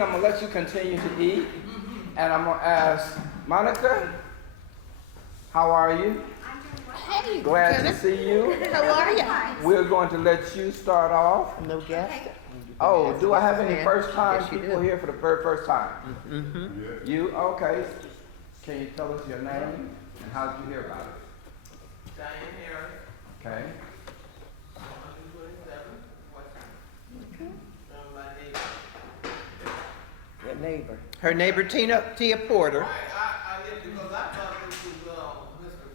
I'm gonna let you continue to eat, and I'm gonna ask Monica, how are you? I'm doing well. Hey, Glad to Kenneth. see you. How are you? We're going to let you start off. No guest? Okay. Oh, do I have any first time Yes, you people do. here for the very first time? Mm-hmm. You, okay. Can you tell us your name and how did you hear about it? Diane Harris, Okay. 127, West my neighbor. Your neighbor. Her neighbor Tia Porter. Right, I live because I thought this was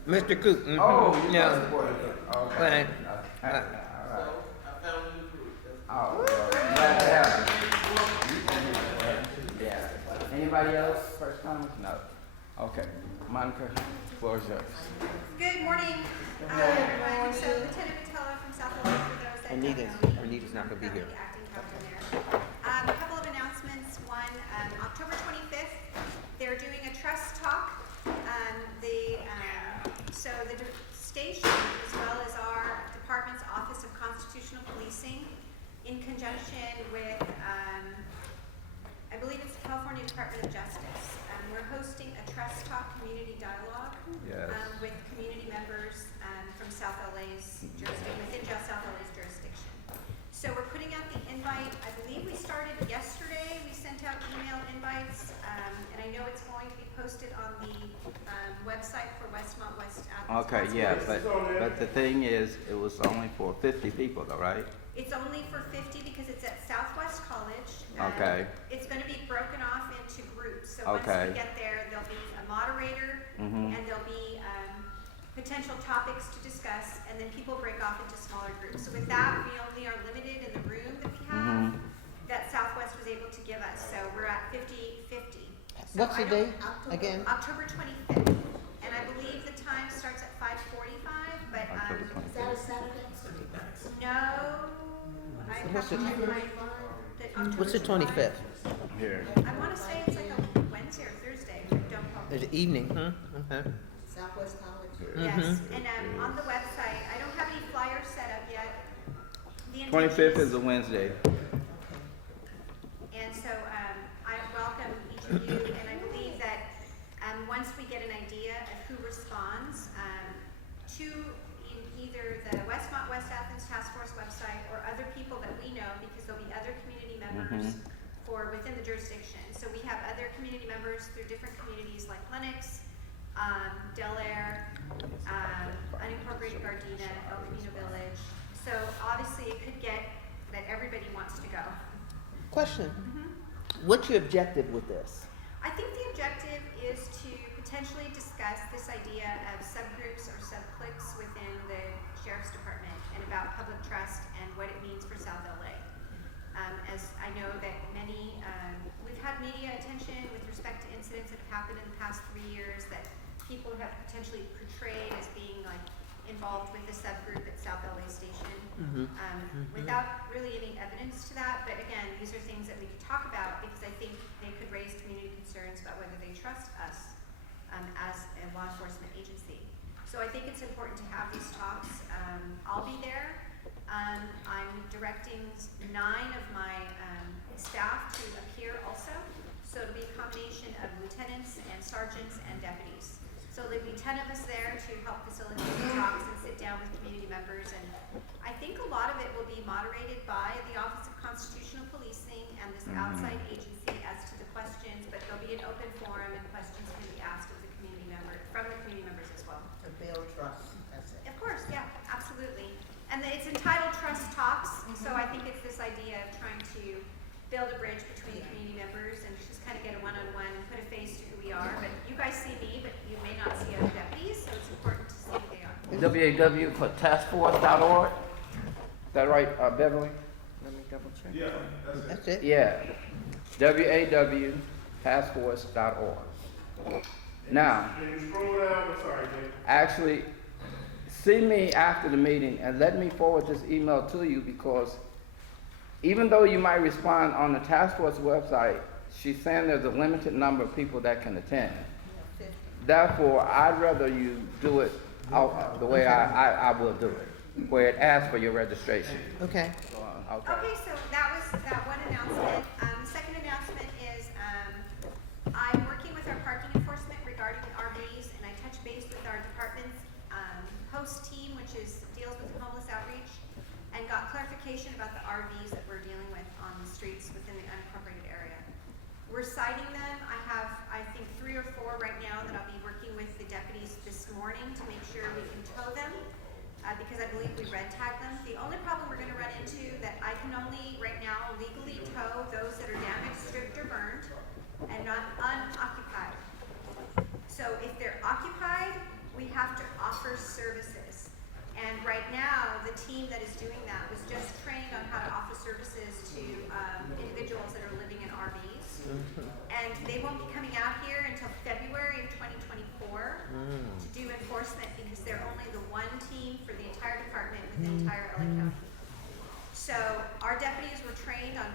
Mr. Mr. Cooten. Oh, you No. must support it. Okay. Right. All right. So I found a new group. Oh, well, glad to have you. Yeah. Anybody else? First time? No. Okay. Monica, floor is yours. Good morning. So Lieutenant Patella from South Florida, for those that don't know. Anita's not gonna be here. Currently acting captain there. A couple of announcements. One, October 25th, they're doing a trust talk. So the station, as well as our department's Office of Constitutional Policing, in conjunction with, I believe it's the California Department of Justice. We're hosting a Trust Talk community dialogue Yes. with community members from South LA's jurisdiction, within just South LA's jurisdiction. So we're putting out the invite. I believe we started yesterday. We sent out email invites, and I know it's going to be posted on the website for Westmont, West Athens. Okay, yeah, Westmont. but the thing is, it was only for 50 people though, right? It's only for 50 because it's at Southwest College. Okay. It's going to be broken off into groups. So once Okay. we get there, there'll be a moderator, and there'll be potential topics to discuss, and then people break off into smaller groups. So with that, we only are limited in the room that we have that Southwest was able to give us. So we're at 50-50. So What's I the don't- date again? October 25th. And I believe the time starts at 5:45, but October Is that a Saturday? no, I have What's to the- check my, What's the 25th? Here. I want to say it's like a Wednesday or Thursday, but don't quote me. There's evening, huh? Okay. Southwest College? Yes, and on the website, I don't have any flyers set up yet. The intention 25th is a Wednesday. And so I welcome each of you, and I believe that once we get an idea of who responds to either the Westmont West Athens Task Force website or other people that we know, because there'll be other community members for within the jurisdiction. So we have other community members through different communities like Lennox, Del Air, unincorporated Gardena, El Camino Village. So obviously it could get that everybody wants to go. Question. What's your objective with this? I think the objective is to potentially discuss this idea of subgroups or subcliques within the Sheriff's Department and about public trust and what it means for South LA. As I know that many, we've had media attention with respect to incidents that have happened in the past 3 years that people have potentially portrayed as being like involved with the subgroup at South LA Station, without really any evidence to that. But again, these are things that we could talk about because I think they could raise community concerns about whether they trust us as a law enforcement agency. So I think it's important to have these talks. I'll be there. I'm directing 9 of my staff to appear also. So it'll be a combination of lieutenants and sergeants and deputies. So there'll be 10 of us there to help facilitate the talks and sit down with community members. And I think a lot of it will be moderated by the Office of Constitutional Policing and this outside agency as to the questions, but there'll be an open forum and questions can be asked of the community member, from the community members as well. To build trust, that's it. Of course, yeah, absolutely. And it's entitled Trust Talks, so I think it's this idea of trying to build a bridge between community members and just kind of get a one-on-one and put a face to who we are. But you guys see me, but you may not see other deputies, so it's important to see who they are. WAW.taskforce.org. Is that right, Beverly? Let me double check. Yeah, That's it? Yeah. WAW.taskforce.org. Now, Can you scroll down? I'm sorry, Dave. actually, see me after the meeting and let me forward this email to you because even though you might respond on the task force website, she's saying there's a limited number of people that can attend. Therefore, I'd rather you do it out the way I will do it, where it asks for your registration. Okay. Okay. Okay, so that was that one announcement. The second announcement deals with homeless outreach, and got clarification about the RVs that we're dealing with on the streets within the unincorporated area. We're citing them. I have, I think, 3 or 4 right now that I'll be working with the deputies this morning to make sure we can tow them, because I believe we red tag them. The only problem we're gonna run into that I can only right now legally tow those that are damaged, stripped, or burned, and not unoccupied. So if they're occupied, we have to offer services. And right now, the team that is doing that was just trained on how to offer services to individuals that are living in RVs. And they won't be coming out here until February of 2024 to do enforcement, because they're only the one team for the entire department within entire LA County. So our deputies were trained on,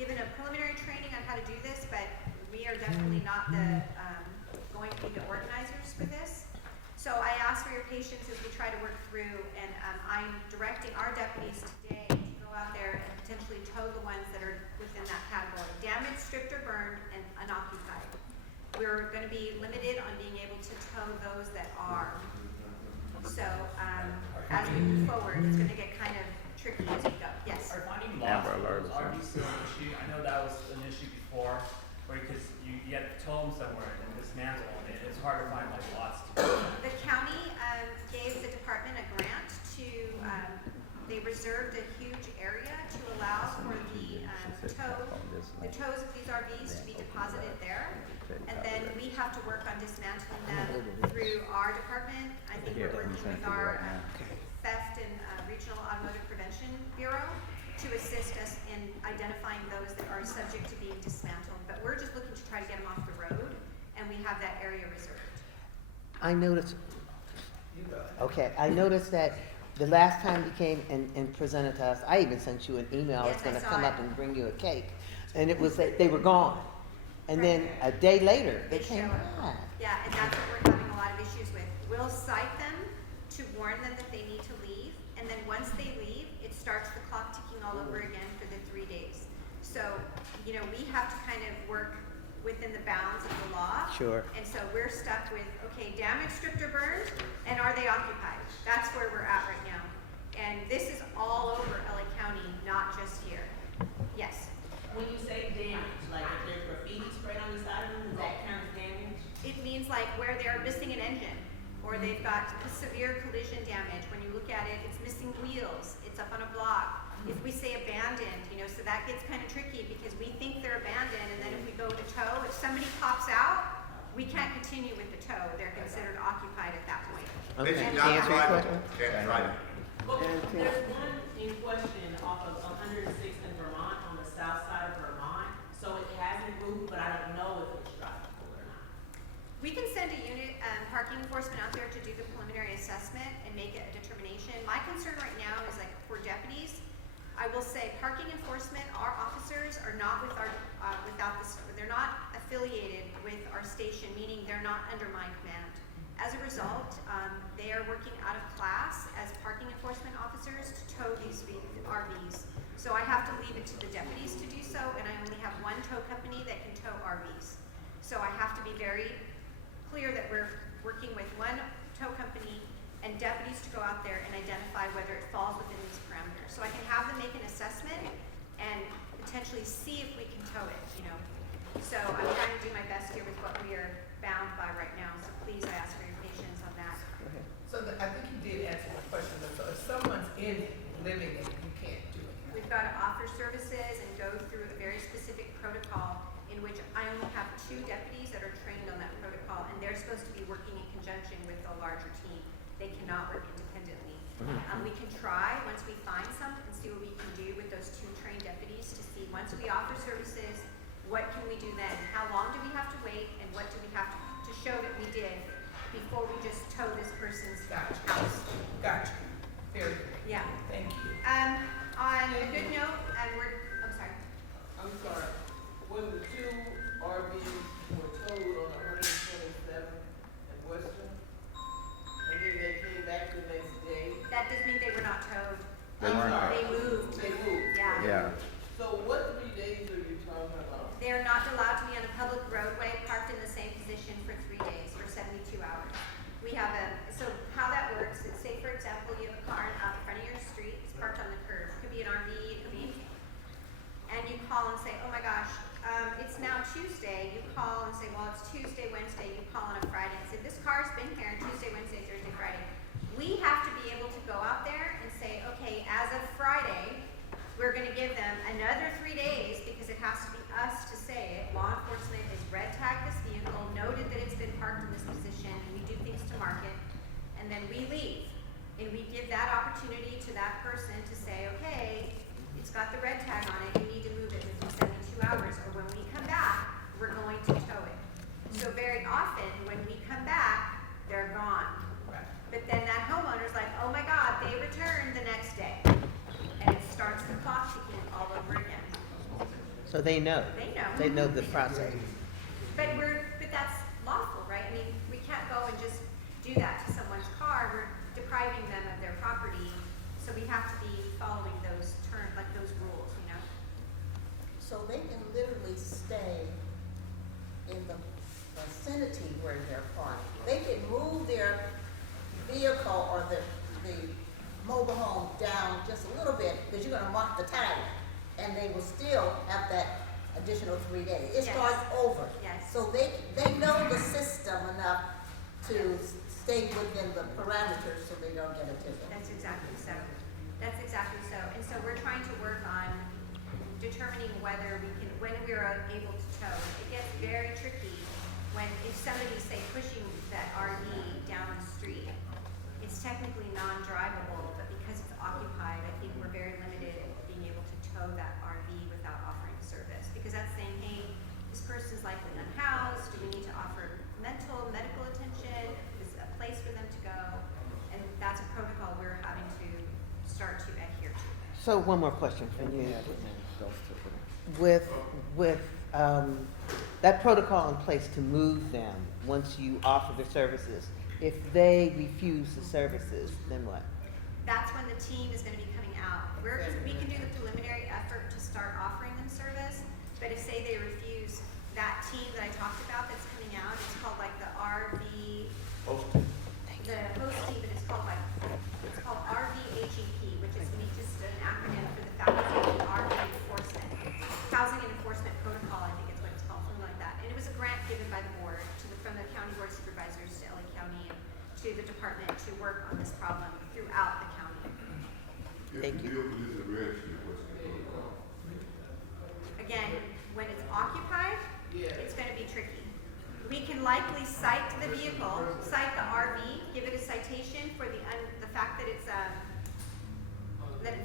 given a preliminary training on how to do this, but we are definitely not the going to be the organizers for this. So I ask for your patience as we try to work through, and I'm directing our deputies today to go out there and potentially tow the ones that are within that category: damaged, stripped, or burned, and unoccupied. We're going to be limited on being able to tow those that are. So as we move forward, it's going to get kind of tricky as we go. Yes. Are finding lots of those RVs still an issue? I know that was an issue before, because you have to tow them somewhere and dismantle them. It's hard to find like lots to do. The county gave the department a grant to, they reserved a huge area to allow for the tows of these RVs to be deposited there. And then we have to work on dismantling them through our department. I think we're working with our Theft and Regional Automotive Prevention Bureau to assist us in identifying those that are subject to being dismantled. But we're just looking to try to get them off the road, and we have that area reserved. I noticed, You go ahead. okay, I noticed that the last time you came and presented to us, I even sent you an email. I was Yes, I gonna saw come it. up and bring you a cake. And it was that they were gone. And then a day later, they They came show up. back. Yeah, and that's what we're having a lot of issues with. We'll cite them to warn them that they need to leave, and then once they leave, it starts the clock ticking all over again for the 3 days. So, you know, we have to kind of work within the bounds of the law. Sure. And so we're stuck with, okay, damaged, stripped, or burned, and are they occupied? That's where we're at right now. And this is all over LA County, not just here. Yes. When you say damage, like if there's graffiti sprayed on the side of them, does that count as damage? It means like where they're missing an engine, or they've got severe collision damage. When you look at it, it's missing wheels, it's up on a block. If we say abandoned, you know, so that gets kind of tricky, because we think they're abandoned, and then if we go to tow, if somebody pops out, we can't continue with the tow. They're considered occupied at that point. Okay. And To answer your we have- question? Can't drive it. Well, there's one in question off of 106th in Vermont, on the south side of Vermont, so it hasn't moved, but I don't know if it's drivable or not. We can send a unit, parking enforcement out there to do the preliminary assessment and make a determination. My concern right now is like for deputies, I will say parking enforcement, our officers are not with our, they're not affiliated with our station, meaning they're not under my command. As a result, they are working out of class as parking enforcement officers to tow these RVs. So I have to leave it to the deputies to do so, and I only have one tow company that can tow RVs. So I have to be very clear that we're working with one tow company and deputies to go out there and identify whether it falls within these parameters. So I can have them make an assessment and potentially see if we can tow it, you know. So I'm trying to do my best here with what we are bound by right now. So please, I ask for your patience on that. So I think you did answer my question, though. So if someone's in living it, you can't do it. We've got to offer services and go through a very specific protocol in which I only have 2 deputies that are trained on that protocol, and they're supposed to be working in conjunction with a larger team. They cannot work independently. We can try once we find some and see what we can do with those 2 trained deputies to see once we offer services, what can we do then? How long do we have to wait, and what do we have to show that we did before we just tow this person's house? Gotcha. Very good. Yeah. Thank you. On a good note, I'm sorry. I'm sorry, when the 2 RVs were towed on 127th and Western, and then they came back the next day, That doesn't mean they were not towed. They weren't. They moved. they moved. Yeah. Yeah. So what 3 days are you talking about? They are not allowed to be on a public roadway parked say, well, it's Tuesday, Wednesday, you call on a Friday and say, this car's been here Tuesday, Wednesday, Thursday, Friday. We have to be able to go out there and say, okay, as of Friday, we're gonna give them another 3 days because it has to be us to say it. Law enforcement is red tagged this vehicle, noted that it's been parked in this position, and we do things to mark it, and then we leave. And we give that opportunity to that person to say, okay, it's got the red tag on it, you need to move it within 72 hours, or when we come back, we're going to tow it. So very often, when we come back, they're gone. But then that homeowner's like, oh my God, they returned the next day. And it starts the clock ticking all over again. So they know. They know. They know the process. But that's lawful, right? I mean, we can't go and just do that to someone's car. We're depriving them of their property. So we have to be following those terms, like those rules, you know? So they can literally stay in the vicinity where they're parked. They can move their vehicle or the mobile home down just a little bit, because you're gonna mark the tag, and they will still have that additional 3 days. It Yes. starts over. Yes. So they know the system enough to stay within the parameters so they don't get a ticket. That's exactly so. That's exactly so. And so we're trying to work on determining whether we can, when we are able to tow. It gets very tricky when, if somebody's, say, pushing that RV down the street, it's technically non-drivable, but because it's occupied, I think we're very limited in being able to tow that RV without offering service. Because that's saying, hey, this person's likely unhoused, do we need to offer medical attention, is a place for them to go? And that's a protocol we're having to start to adhere to. So one more question for you. With that protocol in place to move them once you offer the services, if they refuse the services, then what? That's when the team is gonna be coming out. We can do the preliminary effort to start offering them service, but if say they refuse, that team that I talked about that's coming out, it's called like the RV, the host team, but it's called RVHEP, which is just an acronym for the faculty of RV enforcement. Housing and Enforcement Protocol, I think it's what it's called, something like that. And it was a grant given by the board from the county board of supervisors to LA County and to the department to work on this problem throughout the county. Thank you. Again, when it's occupied, Yeah. it's gonna be tricky. We can likely cite the vehicle, cite the RV, give it a citation for the fact that it's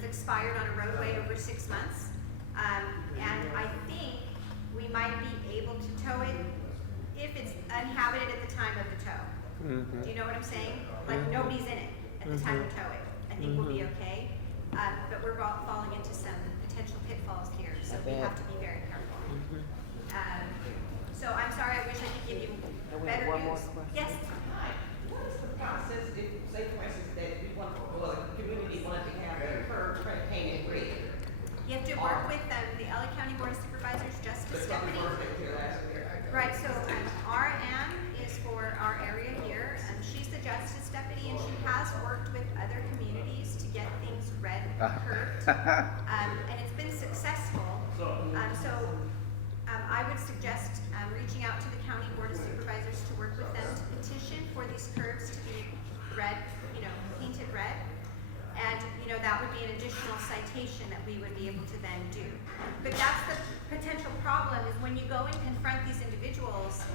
expired on a roadway over 6 months. And I think we might be able to tow it if it's uninhabited at the time of the tow. Mm-hmm. Do you know what I'm saying? Like nobody's in it at the time we tow it. I think we'll be okay. But we're falling into some potential pitfalls here, so I we bet. have to be very careful. Mhm. So I'm sorry, I wish I could give you And we have better one more news. question. Yes, Hi, what is the process if, say for instance, that we want, well, the community wanted to have their curb painted red? you have to work with the LA County Board of Supervisors, Justice But Deputy. something was there last year. Right, so RM is for our area here, and she's the Justice Deputy, and she has worked with other communities to get things red curved. And it's been successful. I would suggest reaching out to the County Board of Supervisors to work with them to petition for these curbs to be red, painted red. And, that would be an additional citation that we would be able to then do. But that's the potential problem, is when you go and confront these individuals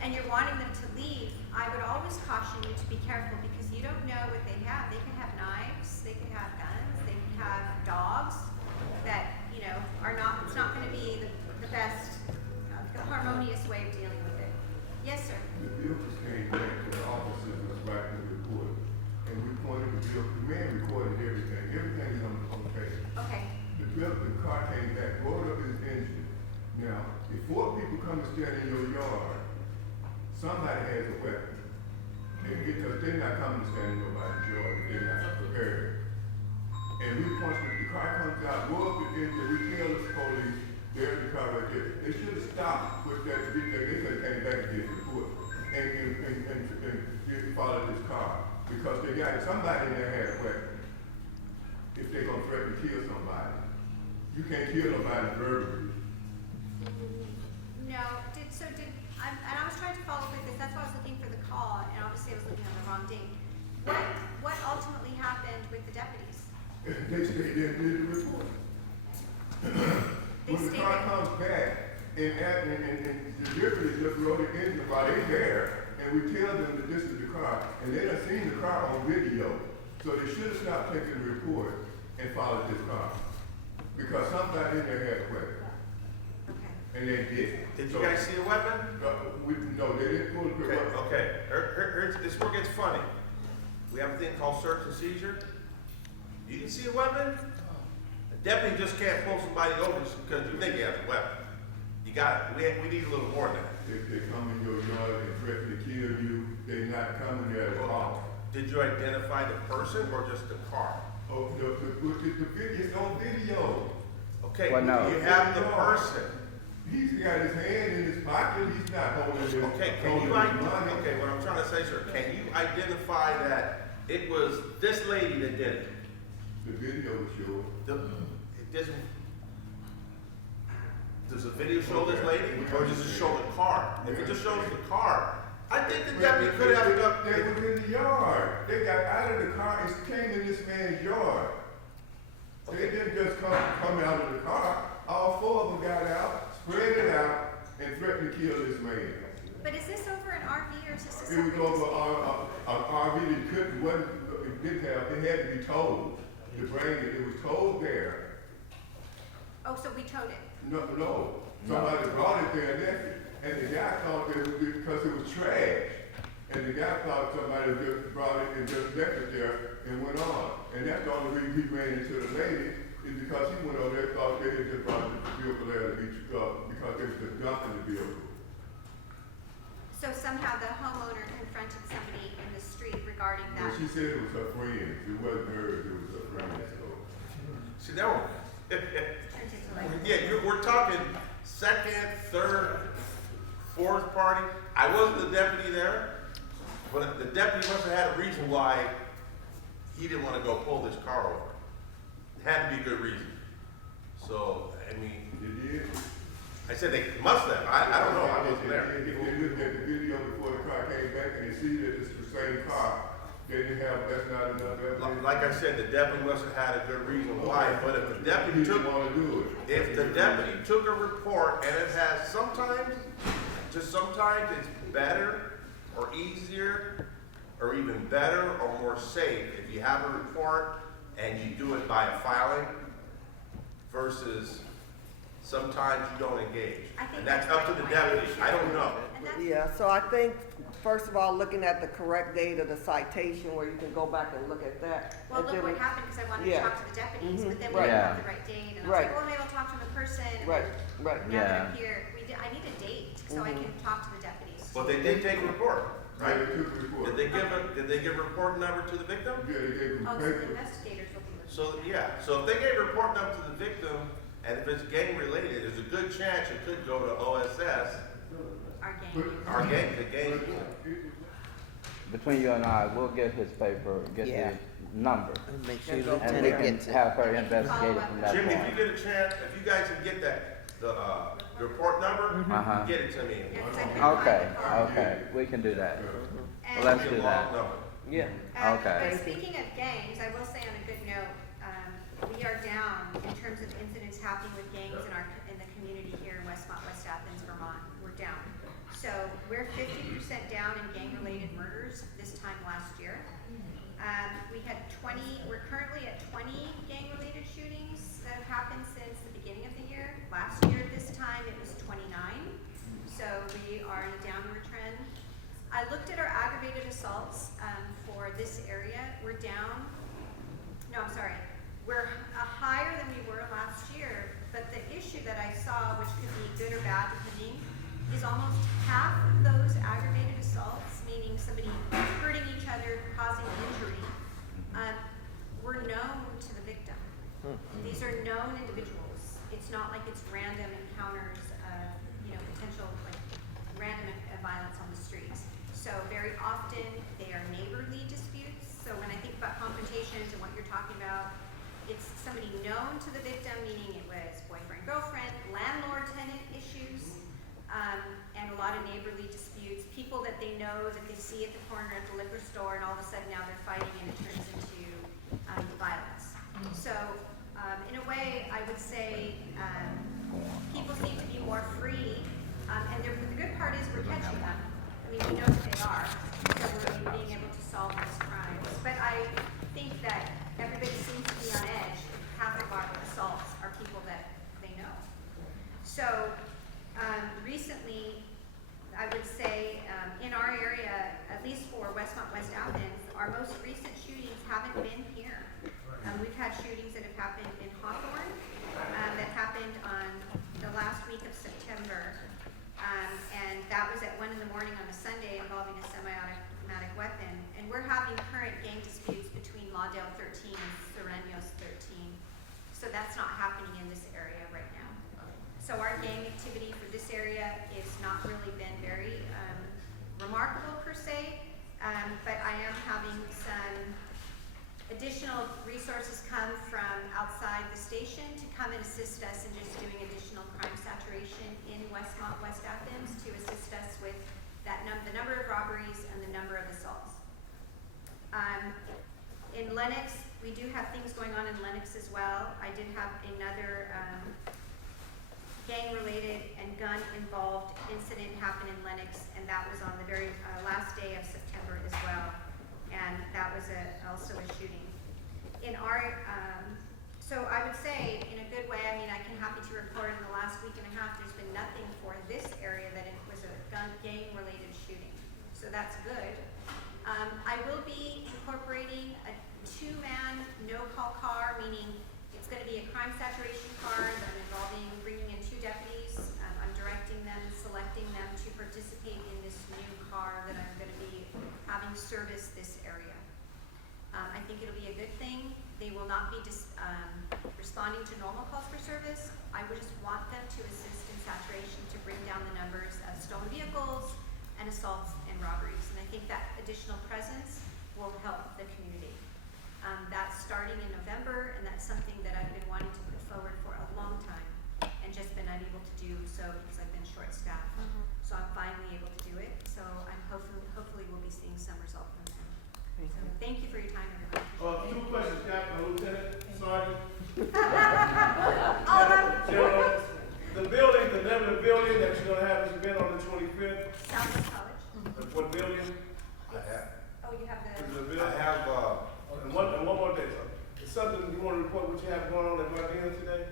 and you're wanting them to leave, I would always caution you to be careful, because you don't know what they have. They could have knives, they could have guns, they could have dogs that, it's not gonna be the best, the harmonious way of dealing with it. Yes, sir? The vehicles came back to the officers was writing the report, and we pointed the vehicle, the man recorded everything is on tape. Okay, The car came back, rolled up his engine. Now, if 4 people come and stand in your yard, somebody has a weapon. And because they're not coming to stand in nobody's yard, if they're not prepared. And we punched the car comes out, roll up the engine, we kill the police, there's the car right there. They should have stopped with that, they could have came back and did the report. And followed this car. Because they got somebody in there had a weapon. If they're gonna threaten to kill somebody. You can't kill nobody verbally. no, I'm recall, and obviously I was looking at the wrong date, what ultimately happened with the deputies? They stayed there and did the report. They When the stayed car there. comes back, and the deputy just wrote it in while they there, and we tell them that this is the car, and they done seen the car on video. So they should have stopped taking the report and followed this car. Because somebody in there had a weapon, Okay. and they did. Did you guys see a weapon? No, they didn't pull the Okay, weapon. okay. This where it gets funny. We have a thing called search and seizure. You didn't see a weapon? A deputy just can't pull somebody over just because you think he has a weapon. We need a little more than that. They come in your yard and threaten to kill you, they not coming there at all. Did you identify the person or just the car? Oh, the video, it's on video. Okay, Well, no. you have the person. He's got his hand in his pocket, he's not holding his, Okay, okay, what I'm trying to say, sir, can you identify that it was this lady that did it? The video was yours. It doesn't. Does the video show this lady, or does it show the car? If it just shows the car, I think the deputy could have enough. They was in the yard. They got out of the car and came in this man's yard. They didn't just come out of the car. All four of them got out, spread it out, and threatened to kill this man. But is this over an RV or is this a It was separate over an RV that it had to be towed to bring it. It was towed there. Oh, so we towed it. No. Somebody brought it there and left it. And the guy thought that it was because it was trash. And the guy thought somebody just brought it and just left it there and went on. And that's the only reason he ran into the lady is because he went over there and thought they had just brought the vehicle there to be because they was just dumping the vehicle. So somehow the homeowner confronted somebody in the street regarding Well, that. she said it was her friend. It wasn't hers, it was her friend. So. See, that one. Turned into like. Yeah, we're talking second, third, fourth party. I wasn't the deputy there, but the deputy must have had a reason why he didn't want to go pull this car over. It had to be a good reason. So, I mean, You did? I said they must have. I don't know. I wasn't there. If they looked at the video before the car came back and they see that it's the same car, they didn't have, that's not enough evidence. Like I said, the deputy must have had a good reason why. But if the He deputy didn't took, want to do it. if the deputy took a report and it has sometimes it's better or easier or even better or more safe if you have a report and you do it by a filing versus sometimes you don't engage. I think And that's that's up to the right. deputy. I don't know. And that's, Yeah, so I think, first of all, looking at the correct date of the citation, where you can go back and look at that. well, and look then what we- happened, because I wanted to Yeah. talk to the deputies, but then we Right. didn't Yeah. have the right date, and I was Right. like, well, maybe I'll talk to them in person. and Right, then right. Now that I'm Yeah. here, I need a date, so I can talk to the deputies. But they did take a report, Yeah, right? they took the report. Did they give a report number to the victim? Yeah, they gave him Oh, so the paper. investigators will be looking. So, yeah, so if they gave a report number to the victim, and if it's gang related, there's a good chance it could go to OSS, Our gang. our gang, the gang. Between you and I, we'll get his paper, get Yeah. the number, And make sure And go and we Lieutenant can gets it. have her investigate it from that Jimmy, if point. you get a chance, if you guys can get the report number, Uh-huh. get it to me. Yeah, 'cause I couldn't find Okay, the car. okay, we can do that. And, Let's Give do a long that. number. Yeah. Okay. But speaking of gangs, I will say on a good note, we are down in terms of incidents happening with gangs in the community here in Westmont, West Athens, Vermont. We're down. So we're 50% down in gang-related murders this time last year. We had 20, we're currently at 20 gang-related shootings that have happened since the beginning of the year. Last year, this time, it was 29. So we are in a downward trend. I looked at our aggravated assaults for this area. We're down. No, I'm sorry. We're higher than we were last year. But the issue that I saw, which could be good or bad depending, is almost half of those aggravated assaults, meaning somebody hurting each other, causing injury, were known to the victim. These are known individuals. It's not like it's random encounters of, potential random violence on the streets. So very often they are neighborly disputes. So when I think about confrontations and what you're talking about, it's somebody known to the victim, meaning it was boyfriend, girlfriend, landlord-tenant issues, and a lot of neighborly disputes people that they know, that they see at the corner at the liquor store, and all of a sudden now they're fighting and it turns into violence. So, in a way, I would say people seem to be more free, and the good part is we're catching them. I mean, we know who they are, so we're being able to solve these crimes. But I think that everybody seems to be on edge. Half of our assaults are people that they know. So, recently, I would say in our area, at least for Westmont, West Athens, our most recent shootings haven't been here. We've had shootings that have happened in Hawthorne, that happened on the last week of September, and that was at 1 in the morning on a Sunday involving a semi-automatic weapon. And we're having current gang disputes between Lawdale 13 and Serenios 13. So that's not happening in this area right now. So our gang activity for this area is not really been very remarkable per se, but I am having some additional resources come from outside the station to come and assist us in just doing additional crime saturation in Westmont, West Athens, to assist us with that the number of robberies and the number of assaults. In Lenox, we do have things going on in Lenox as well. I did have another gang-related and gun-involved incident happen in Lenox, and that was on the very last day of September as well. And that was also a shooting. In our, so I would say, in a good way, I mean, I can happy to report in the last week and a half, there's been nothing for this area that it was a gang-related shooting. So that's good. I will be incorporating a 2-man no-call car, meaning it's going to be a crime saturation car that I'm involving bringing in 2 deputies. I'm directing them, selecting them to participate in this new car that I'm going to be having service this area. I think it'll be a good thing. They will not be responding to normal calls for service. I would just want them to assist in saturation to bring down the numbers of stolen vehicles and assaults and robberies. And I think that additional presence will help the community. That's starting in November, and that's something that I've been wanting to put forward for a long time and just been unable to do so because I've been short-staffed. So I'm finally able to do it. So I'm hopefully we'll be seeing some result from that. So thank you for your time, everyone. 2 questions, Captain, Lieutenant, Sergeant. All of them. General, the building, the name of the building that you're gonna have this event on the 25th, Southwest College. what building? Oh, you have Is the. it a building? And one more thing, sir. Is something you wanna report what you have going on at Gardena today?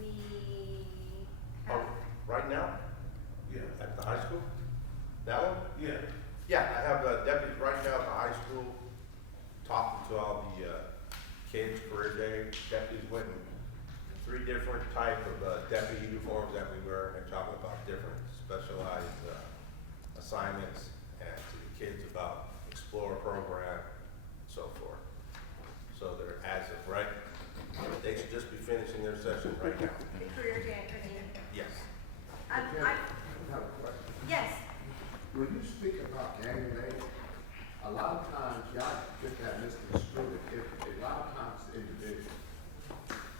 We Oh, have. right now, Yeah. at the high school? That one? Yeah. Yeah, I have deputies right now at the high school, talking to all the kids, career day. Deputies went in 3 different type of deputy uniforms that we wear, and talking about different specialized assignments, and to the kids about Explorer program, and so forth. So they're, as of right, they should just be finishing their session right now. The career day at Gardena. Yes. I have a question. yes. When you speak about gang related, a lot of times, y'all get that misconstrued. A lot of times it's individual.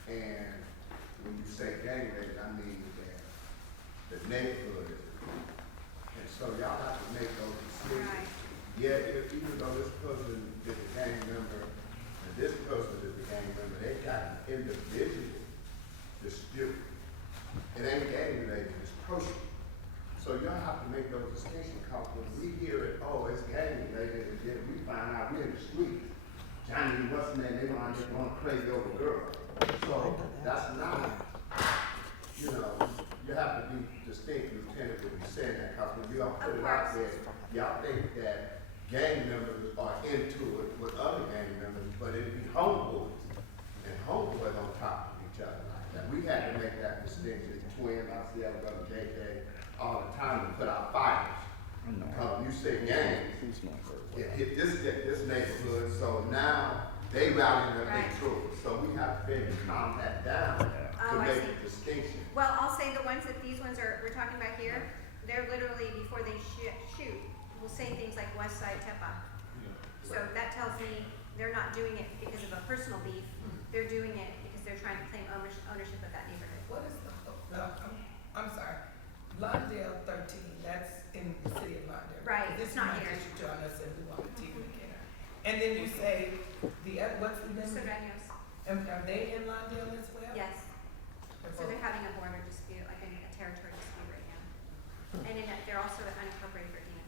And when you say gang related, I mean that the neighborhood is involved. And so y'all have to make those decisions. Right. Yeah, even though this person is a gang member and this person is a gang member, they got an individual dispute. It ain't gang related, it's personal. So y'all have to make those distinctions, because when we hear it, oh, it's gang related, and then we find out we're in the street. Johnny, what's the name, they want to going crazy over a girl. So that's not, you have to be distinct, Lieutenant, when you say that, because when y'all put it out there, y'all think that gang members are into it with other gang members, but it'd be homeboys. And homeboys on top of each other like that. We had to make that distinction, twin, myself, brother JJ, all the time to put out fires. You say gang, it hit this neighborhood, so now they rallying up their troops. So we have to be able to calm that down to I make see. a distinction. Well, I'll say these ones we're talking about here, they're literally, before they shoot, will say things like West Side Tepa. So that tells me they're not doing it because of a personal beef, they're doing it because they're trying to claim ownership of that neighborhood. What is I'm sorry, Lawndale 13, that's It's not here. District Two, I'm not saying we want to team again. And then you say, what's the name? Serranos, And are they in Lawndale as well? yes. So they're having a border dispute, like a territory dispute right now. And they're also unincorporated Virginia.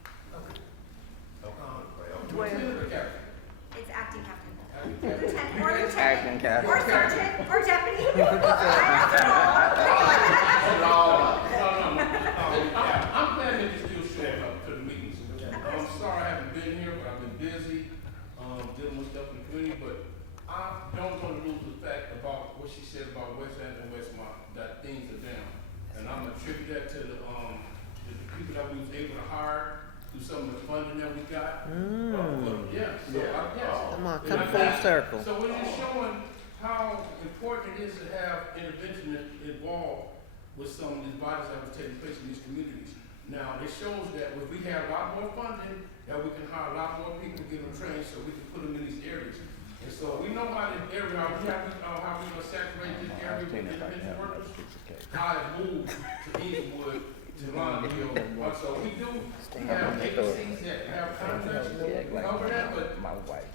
Okay. It's acting captain. Lieutenant, or lieutenant, Acting captain. or sergeant, or deputy. I'm glad that you're still showing up to the meetings. I'm sorry I haven't been here, but I've been busy, dealing with stuff in the community, but I don't want to lose the fact about what she said about West Athens Westmont, that things are down. And I'm gonna attribute that to the people that we was able to hire through some of the funding that we got. Yeah, so I guess. Come on, come full circle. So we're just showing how important it is to have intervention involved with some of these bodies that was taking place in these communities. Now, it shows that if we have a lot more funding, that we can hire a lot more people, get them trained, so we can put them in these areas. And so we know how this area, how we gonna saturate this area with intervention workers, how it moved to Edenwood, to Longview. So we do have agencies that have contracts that cover that, but My wife.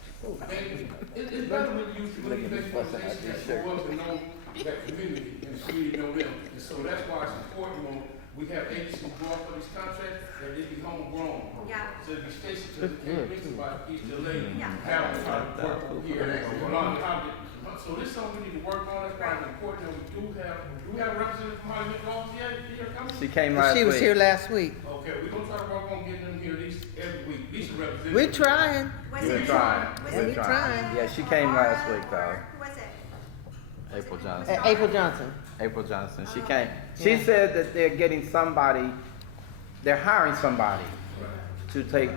it's better when you use community-based organizations that show up and know that community, and the community know them. And so that's why it's important when we have agencies go out for these contracts, that they be homegrown. Yeah. So they be stationed, so they can't bring somebody from East LA, Yeah. have them try to work over here, or Long Island. So this is something we need to work on, that's why it's important that we have a representative from Hollywood office here coming? She came last She was week. here last week. Okay, we're gonna try to work on getting them here at least every week, at least a representative. We're trying. Was We're it trying. was We're it trying. Victoria Yeah, she came or last week, though. Who was it? April Johnson. April Johnson. April Johnson. She Oh. came. She Yeah. said that they're getting somebody, they're hiring somebody to take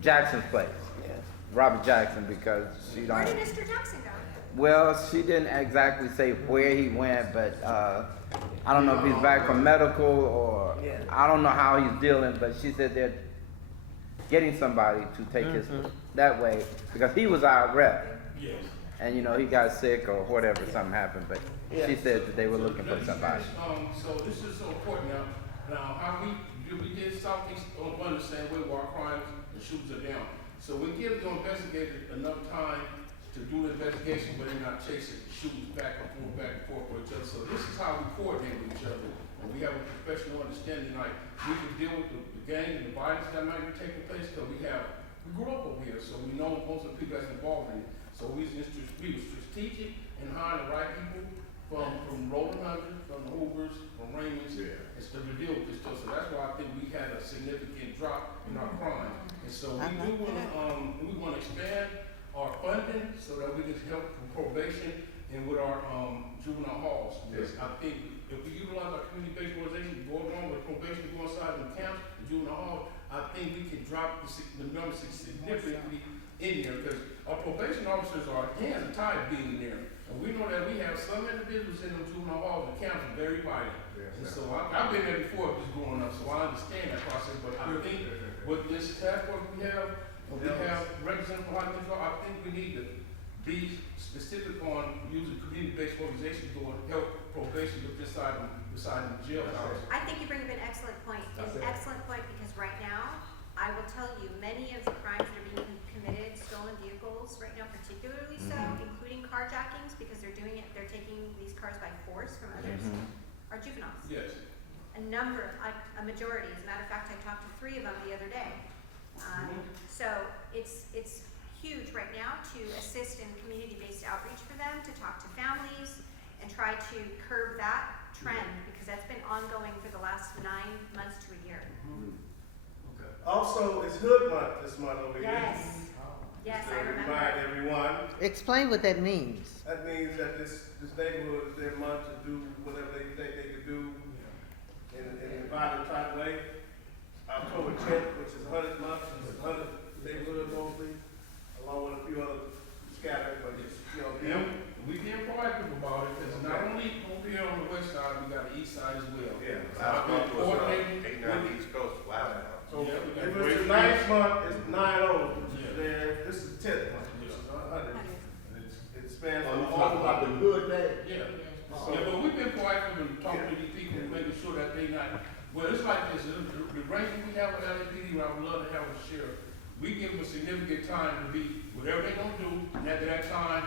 Jackson's place. Robert Jackson, because she Where don't. did Mr. Jackson go? Well, she didn't exactly say where he went, but I don't know if he's back from medical or I don't know how he's dealing, but she said they're getting somebody to take his that way because he was our rep. Yes. And you know, he got sick or whatever, something happened, but she said that they were looking for somebody. So this is so important now. Now, how we did Southeast on the same way where our crimes and shootings are down. So we give the investigators enough time to do the investigation, but they're not chasing shootings back and forth with each other. So this is how we coordinate with each other. And we have a professional understanding, like we can deal with the gang and the violence that might be taking place because we grew up over here, so we know most of the people that's involved in it. So we were strategic in hiring the right people from Roland Hundred, from the Hoovers, from Raymond's, and to deal with this stuff. So that's why I think we had a significant drop in our crime. And so we want to expand our funding so that we can help with probation and with our juvenile halls. Because I think if we utilize our community-based organization, go along with probation, go inside the camps, the juvenile halls, I think we can drop the numbers significantly in there because our probation officers are hands are tied being there. And we know that we have some individuals in the juvenile halls and camps are very violent. And so I've been there before just growing up, so I understand that process. But I think with this task force we have representative from Hollywood, I think we need to be specific on using community-based organizations to help probation with beside the jail house. I think you bring up an excellent point. It's an excellent point because right now, I will tell you, many of the crimes that are being committed, stolen vehicles right now, particularly so, including carjackings, because they're taking these cars by force from others, are juveniles. Yes. A majority. As a matter of fact, I talked to 3 of them the other day. So it's huge right now to assist in community-based outreach for them, to talk to families, and try to curb that trend because that's been ongoing for the last 9 months to a year. Okay. Also, it's Hood Month this month over here. Yes. Yes, I remember. Remind everyone. Explain what that means. That means that this neighborhood is their month to do whatever they think they could do in a violent type of way. October 10th, which is 100th month, is 100 neighborhood mostly, along with a few other scattered, but it's, We being proactive about it because not only over here on the west side, we got the east side as well. Yeah, So I've been coordinating with East Coast, last month. So Yeah, we got if great it's the 9th month, it's 9/0, Yeah. there, this is 10th month, which is 100. It spans Oh, from you talking about the good day? Yeah, but we've been proactive in talking to these people, making sure that they not Well, it's like this, the arrangement we have with LAPD, what I would love to have with the sheriff, we give them a significant time to be, whatever they gonna do, and after that time,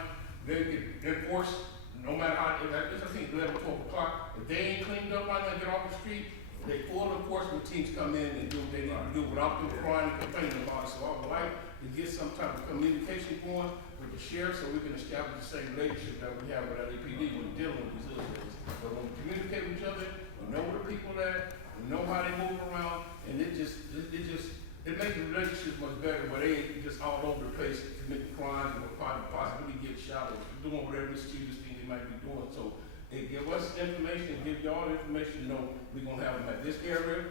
they can enforce, no matter how, it's, I think, 11, 12 o'clock, if they ain't cleaned up by now, get off the street, they full enforcement teams come in and do what they need to do without them crying and complaining about it. So I would like to get some type of communication going with the sheriff so we can establish the same relationship that we have with LAPD when dealing with these other things. But when we communicate with each other, we know where the people are, we know how they move around, and it makes the relationship much better, but they ain't just all over the place committing crimes or possibly get shot or doing whatever mischievous thing they might be doing. So they give us information, give y'all information, know we're gonna have them at this area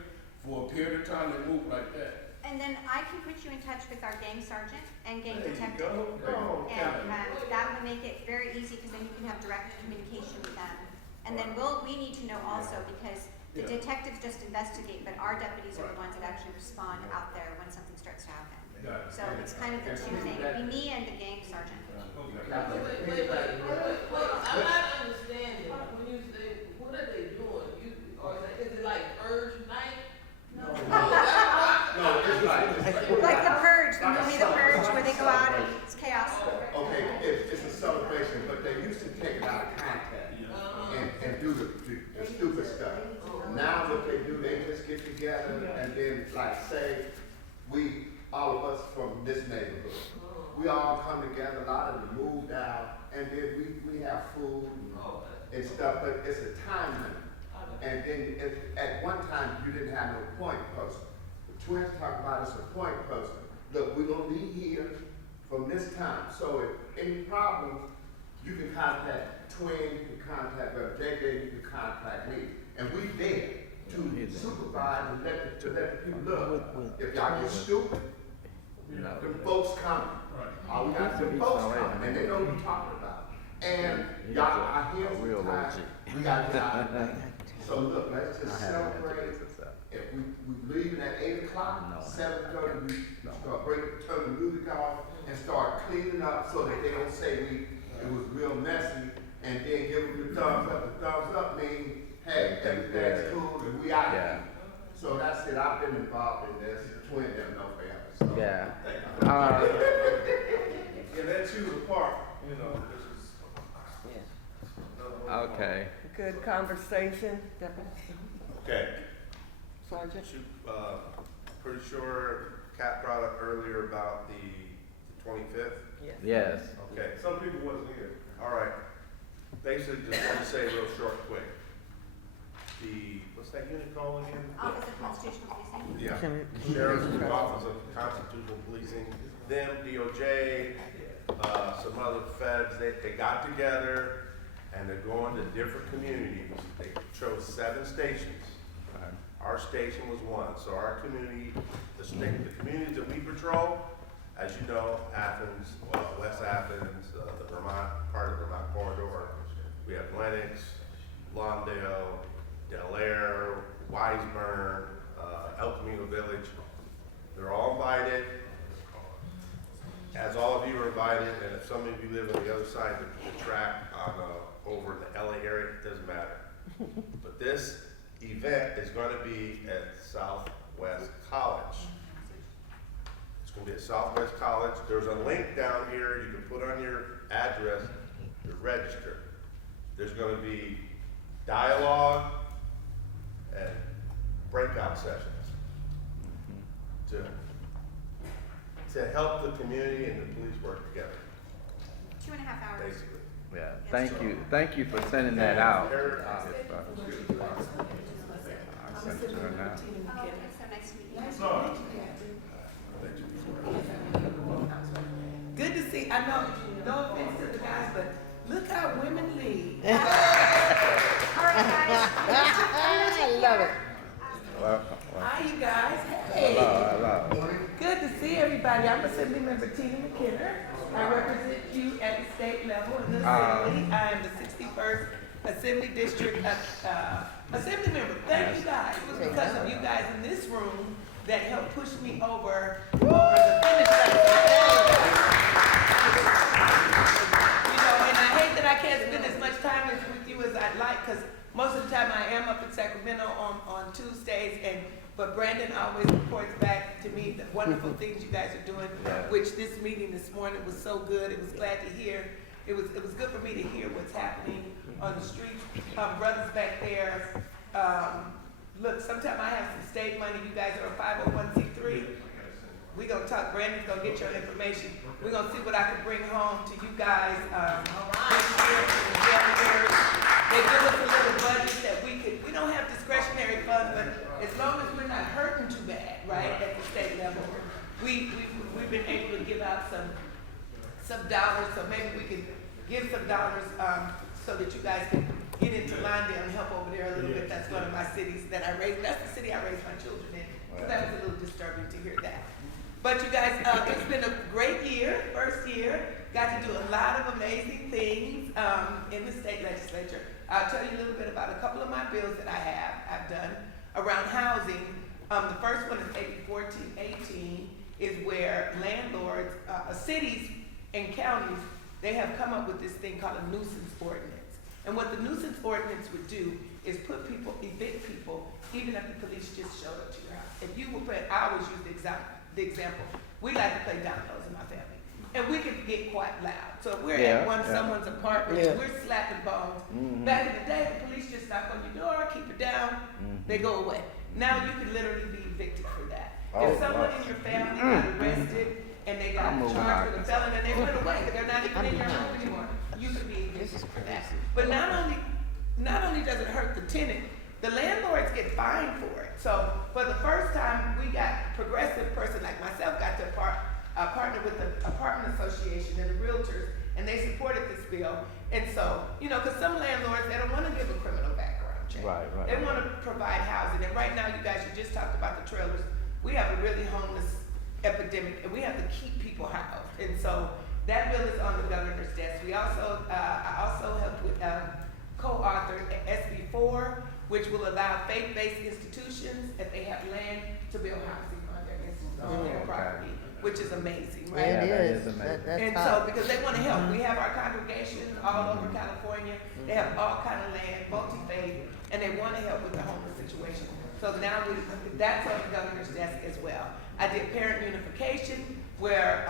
for a period of time, they move like that. And then I can put you in touch with our gang sergeant and gang There you detective. go. And that will make it very easy, because then you can have direct communication with them. And then we need to know also, because the Yeah. detectives just investigate, but our deputies are the ones that actually respond out there when something starts to happen. Got it. So it's kind of the two things, it'd be me and the gang sergeant. Wait, I'm not understanding, when you say, what are they doing? Is it like urge night? No, it's Like the purge, the movie The Purge, where they go out and it's chaos. okay, it's a celebration, but they used to take it out of context and do the stupid stuff. Now what they do, they just get together and then like say, all of us from this neighborhood, we all come together, a lot of them moved out, and then we have food and stuff, but it's a time limit. And then at one time, you didn't have no point person. The twins talk about it's a point person. Look, we're gonna be here from this time, so if any problems, you can contact twin, you can contact JJ, you can contact me. And we there to supervise and let the people look. If y'all get stupid, the folks coming. All we got is the folks coming, and they know what we're talking about. And y'all, I hear sometimes, we got to get out of the way. So look, let's just celebrate. If we leaving at 8 o'clock, 7:30, we start turn the music off and start cleaning up so that they don't say it was real messy, and then give them the thumbs up. The thumbs up means, hey, everything's cool and we out here. So that's it. I've been involved in this. Twin them know forever. So Yeah. And that choose a park, this is another whole Okay. Good conversation. Okay, Sergeant? pretty sure Kat brought up earlier about the 25th. Yes. Okay, Some people wasn't here. all right. Basically, just want to say real short, quick. What's that unit called again? Office of Constitutional Policing. Yeah, Sheriff's Office of Constitutional Policing, them, DOJ, some other feds, they got together and they're going to different communities. They chose 7 stations. Our station was 1, so our community, the communities that we patrol, as you know, Athens, West Athens, the Vermont, part of the Vermont corridor. We have Lenox, Lawndale, Del Air, Wiseburn, El Camino Village. They're all invited, as all of you are invited, and if some of you live on the other side of the track over in the LA area, it doesn't matter. But this event is going to be at Southwest College. It's going to be at Southwest College. There's a link down here you can put on your address to register. There's going to be dialogue and breakout sessions to help the community and the police work together, 2.5 hours. basically. Yeah. Thank you for sending that out. Oh, okay, so nice to meet you. Good to see, I know, no offense to the guys, but look how women lead. All right, guys. I love it. Welcome. Hi, you guys. Hey. Hello. Good to see everybody. I'm Assembly Member Tina McKenna. I represent you at the state level in the Assembly. I am the 61st Assembly District Assembly Member. Thank you guys. It was because of you guys in this room that helped push me over the finish line. And I hate that I can't spend as much time with you as I'd like, because Most of the time I am up in Sacramento on Tuesdays, but Brandon always reports back to me the wonderful things you guys are doing, which this meeting this morning was so good. It was glad to hear. It was good for me to hear what's happening on the streets. Brothers back there, look, sometime I have some state money. You guys are a 501c3. We're going to talk. Brandon's going to get your information. We're going to see what I can bring home to you guys. They give us a little budget that we don't have discretionary funds, but as long as we're not hurting too bad, right, at the state level, we've been able to give out some dollars, so maybe we can give some dollars so that you guys can get into Lindale and help over there a little bit. That's one of my cities that I raised. That's the city I raised my children in. So that was a little disturbing to hear that. But you guys, it's been a great year, first year. Got to do a lot of amazing things in the state legislature. I'll tell you a little bit about a couple of my bills that I've done around housing. The first one is AB 1418, is where landlords, cities and counties, they have come up with this thing called a nuisance ordinance. And what the nuisance ordinance would do is evict people, even if the police just showed up to your house. If you were I always use the example, we like to play dominoes in my family. And we can get quite loud. So if we're at someone's apartment, we're slapping bones. Back in the day, the police just knock on your door, keep it down, they go away. Now you can literally be evicted for that. If someone in your family got arrested and they got charged with a felony and they went away, they're not even in your home anymore, you could be evicted for that. But not only does it hurt the tenant, the landlords get fined for it. So for the first time, we got a progressive person like myself got to partner with the apartment association and the realtors, and they supported this bill. And so, because some landlords, they don't want to give a criminal background check. Right. They want to provide housing. And right now, you guys, you just talked about the trailers. We have a really homeless epidemic, and we have to keep people housed. And so that bill is on the governor's desk. We also, I also helped with co-author SB 4, which will allow faith-based institutions, if they have land, to build housing on their property, which is amazing, right? Yeah, it is. And so, because they want to help, we have our congregations all over California. They have all kind of land, multi-faith, and they want to help with the homeless situation. So now that's on the governor's desk as well. I did parent unification, where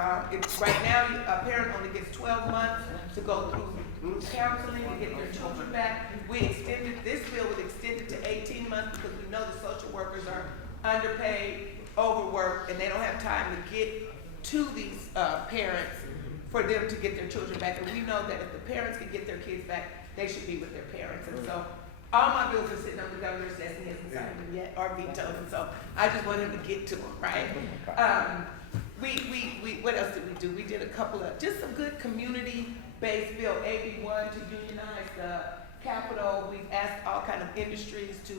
right now a parent only gets 12 months to go through counseling to get their children back. This bill would extend it to 18 months because we know the social workers are underpaid, overworked, and they don't have time to get to these parents for them to get their children back. And we know that if the parents can get their kids back, they should be with their parents. And so all my bills are sitting on the governor's desk, and he hasn't signed them yet or vetoed them. So I just want him to get to them, right? What else did we do? We did a couple of, just some good community-based bill, AB 1 to unionize the Capitol. We've asked all kind of industries to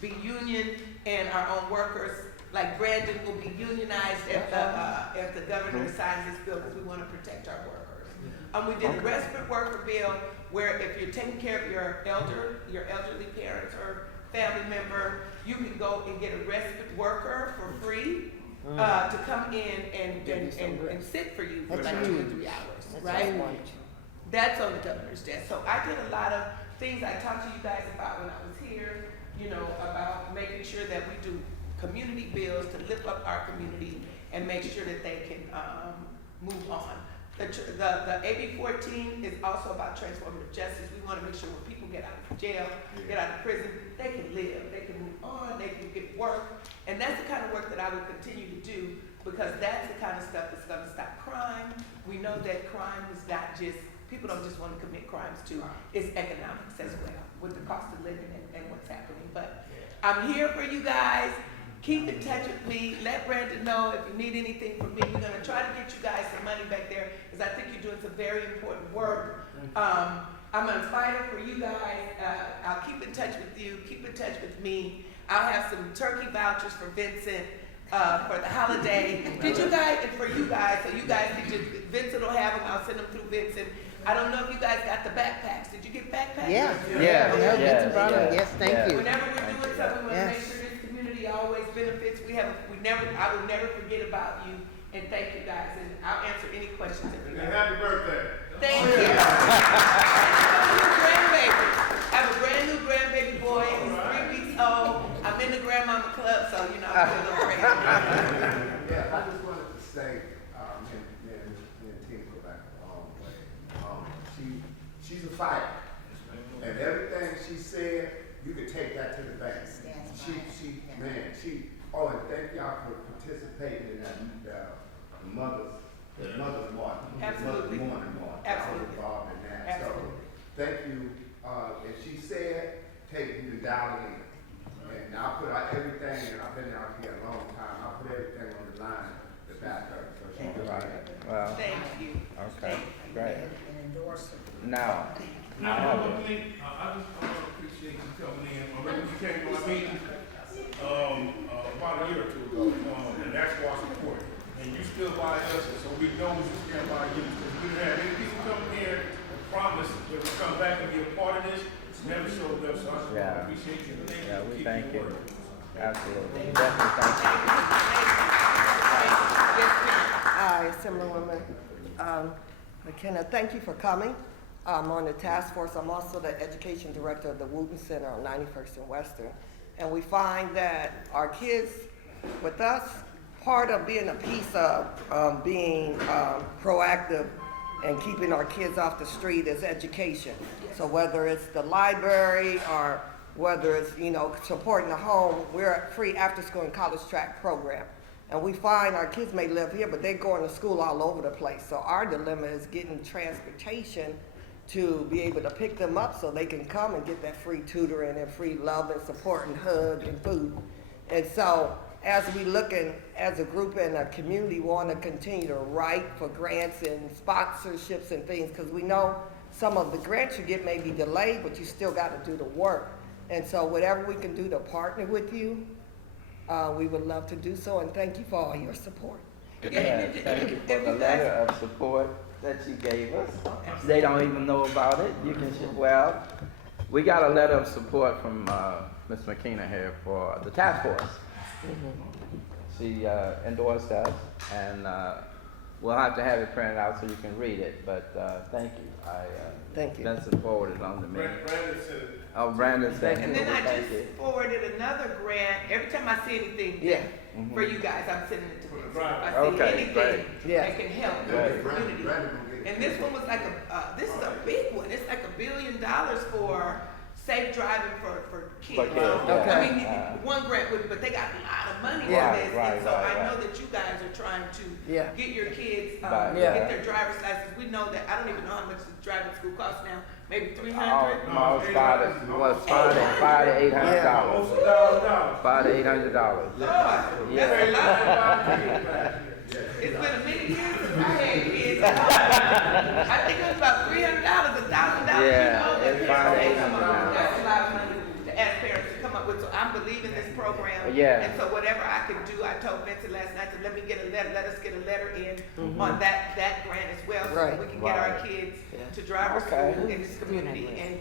be union, and our own workers, like Brandon, will be unionized if the governor signs this bill, because we want to protect our workers. We did a respite worker bill, where if you're taking care of your elderly parents or family member, you can go and get a respite worker for free to come in and sit for you for like 2 or 3 hours, right? That's on the governor's desk. So I did a lot of things I talked to you guys about when I was here, about making sure that we do community bills to lift up our community and make sure that they can move on. The AB 14 is also about transformative justice. We want to make sure when people get out of jail, get out of prison, they can live, they can move on, they can get work. And that's the kind of work that I will continue to do, because that's the kind of stuff that's going to stop crime. We know that crime is not just, people don't just want to commit crimes too. It's economics as well, with the cost of living and what's happening. But I'm here for you guys. Keep in touch with me. Let Brandon know if you need anything from me. We're going to try to get you guys some money back there, because I think you're doing some very important work. I'm a fighter for you guys. I'll keep in touch with you. Keep in touch with me. I'll have some turkey vouchers for Vincent for the holiday. Did you guys, and for you guys, so you guys can just, Vincent will have them. I'll send them through Vincent. I don't know if you guys got the backpacks. Did you get backpacks? Yeah. Yes, Yes, thank you. Whenever we're doing something, we want to make sure this community always benefits. I will never forget about you, and thank you guys. And I'll answer any questions if you have. Happy birthday. Thank you. I have a brand new grandbaby Yeah, I just wanted to say, me and Tina go back a long way. She's a fighter. And everything she said, you could take that to the bank. Oh, and thank y'all for participating in that, the mother's march. Absolutely. Mother's morning march. Absolutely. I was involved in that. Absolutely. So, thank you. And she said, take you to dial it in. And I put out everything, and I've been out here a long time, I put everything on the line to back her. So she did Right. Well, Thank you. okay, great. And endorse it. Now, I Now, have one it. thing, I just appreciate you coming in. I remember you came to my meeting, about a year or two ago, and that's for our support. And you stood by us, and so we know we stand by you. Because we didn't have any people come here and promise that we come back and be a part of this. It's never showed up, so I just Yeah. appreciate you. Thank Yeah, you. we Keep thank your you. word. Absolutely. Definitely thank you. Hi, Assemblywoman McKenna. Thank you for coming. I'm on the task force. I'm also the education director of the Wooten Center on 91st and Western. And we find that our kids with us, part of being a piece of being proactive and keeping our kids off the street is education. So whether it's the library or whether it's, supporting the home, we're a free after-school and college track program. And we find our kids may live here, but they're going to school all over the place. So our dilemma is getting transportation to be able to pick them up so they can come and get that free tutoring and free love and support and hug and food. And so as we looking as a group and a community want to continue to write for grants and sponsorships and things, because we know some of the grants you get may be delayed, but you still got to do the work. And so whatever we can do to partner with you, we would love to do so, and thank you for all your support. Yeah, thank you for the letter of support that you gave us. They don't even know about it. You can, well, we got a letter of support from Ms. McKenna here for the task force. She endorsed us, and we'll have to have it printed out so you can read it, but thank you. Thank you. That's forwarded on to me. Brandon said it. Oh, Brandon said it. And then I Thank just you. forwarded another grant. Every time I see anything Yeah. for you guys, I'm sending it to them. So if I see Okay, anything great. Yeah. that can help Right. the community. And this one was like this is a big one. It's like $1 billion for safe driving for kids. For kids, yeah. I mean, one grant would, but they got a lot of money Yeah. for this. Right, And so right, I know right. that you guys are trying to Yeah. get your kids, Right, yeah. get their driver's license. We know that, I don't even know how much the driving school costs now, maybe Oh, $300? no, it's $5 to $800. Almost $1,000. $500 to $800. Lord, that's Yeah. a lot. It's been a minute years since I had kids. I think it was about $300, $1,000. Yeah, it's $500 to $800 now. That's a lot of money to ask parents to come up with. So I'm believing this program. Yeah. And so whatever I can do, I told Vincent last night to let me get a letter, let us get a letter in on that grant as well, so that we can get our Right. kids to driver's Okay. school in this community. And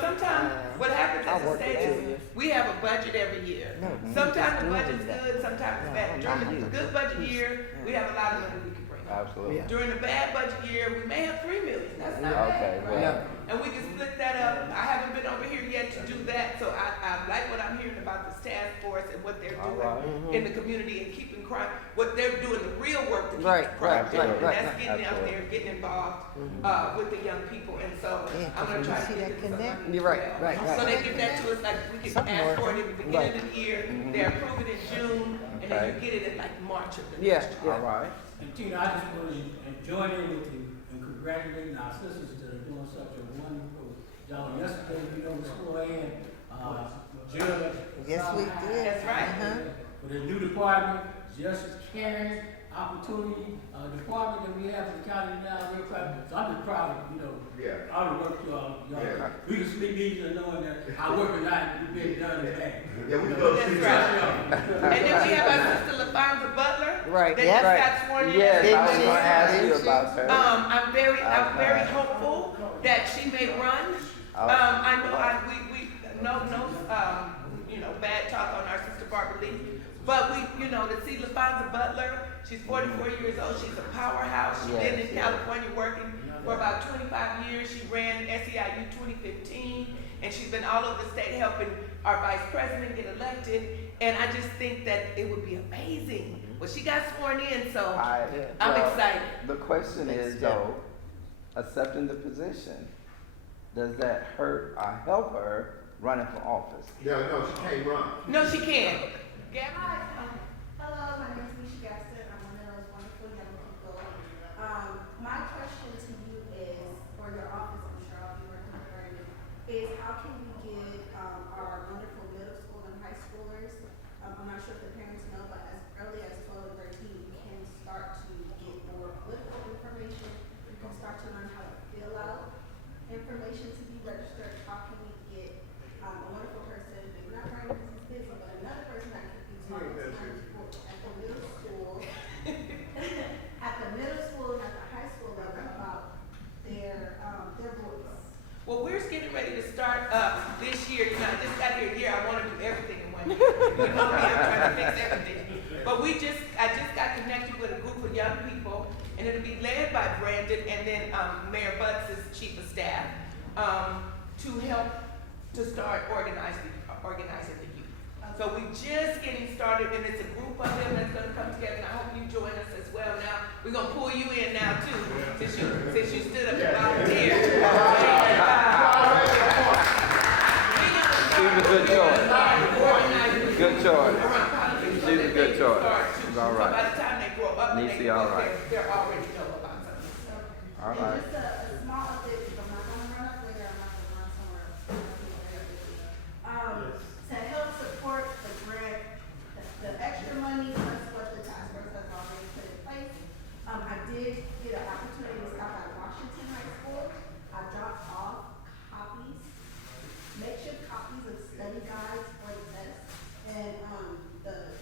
sometimes what happens I as a worked state with is we have a budget every year. Sometimes the budget's good, sometimes it's bad. During the good budget year, we have a lot of money we can bring. Absolutely. During the bad budget year, we may have $3 million. That's not Okay, bad, well. right? And we can split that up. I haven't been over here yet to do that, so I like what I'm hearing about this task force and what they're All doing right. in the community and keeping crime, what they're doing, the real work to keep Right, crime right, down. right, And right, that's getting out Absolutely. there, getting involved with the young people. And so Yeah, I'm gonna 'cause try when to you see get that them some connect, money as You're right, well. right, right. So they give that to us, like, we can Something ask for it working. in the beginning of the year, they approve it in June, and then Okay. you get it in like March of the Yeah, next year. All right. And Tina, I just want to join in with you and congratulating our sisters that are doing such a wonderful job. Yesterday, we swore in, Jill. Yes, we did. That's right. For the new department, Justice Caring, Opportunity, department that we have in the county now, we're proud. So I'm just proud of, Yeah. all the work y'all. Yeah. We can sleep easy knowing that our work is not being done in vain. Yeah, we go That's see right. And then we have our sister LaFonza Butler. Right, That yeah. just got sworn in. Yes, I was Didn't gonna she? ask you Didn't she? about her. I'm very hopeful that she may run. I know no bad talk on our sister Barbara Lee, but to see LaFonza Butler, she's 44 years old, she's a powerhouse. She's been in California working for about 25 years. She ran SEIU 2015, and she's been all over the state helping our vice president get elected. And I just think that it would be amazing. Well, she got sworn in, so I'm well, excited. The question is though, accepting the position, does that hurt or help her running for office? No, she can't run. No, she can't. Hi, hello, my name is Misha Gaston. I'm one of those wonderful young people. My question to you is, or your office, I'm sure I'll be working with Brandon, is how can we get our wonderful middle school and high schoolers, I'm not sure if the parents know, but as early as 12 and 13, we can start to get more political information. We can start to learn how to fill out information to be registered. How can we get a wonderful person, maybe not Brandon because he's busy, but another person that could be talking to people at the middle school, at the middle school and at the high school level about their voice. Well, we're getting ready to start this year. You know, I just got here a year. I want to do everything in 1 year. You know me, I'm trying to fix everything. But I just got connected with a group of young people, and it'll be led by Brandon and then Mayor Butts is chief of staff to help to start organizing the youth. So we're just getting started, and it's a group of them that's going to come together. And I hope you join us as well. Now we're going to pull you in now too, since you stood up and volunteered. She's a good choice. Good choice. She's a good choice. She's all So by right. the time they grow up, Nisi, they all right. they're already know about something. All And right. just a small update, because I'm not gonna run up later, I'm not gonna run somewhere. To help support the grant, the extra money, plus what the task force has already put in place. I did get an opportunity to stop at Washington High School. I dropped off copies, makeshift copies of study guides for the test. And, the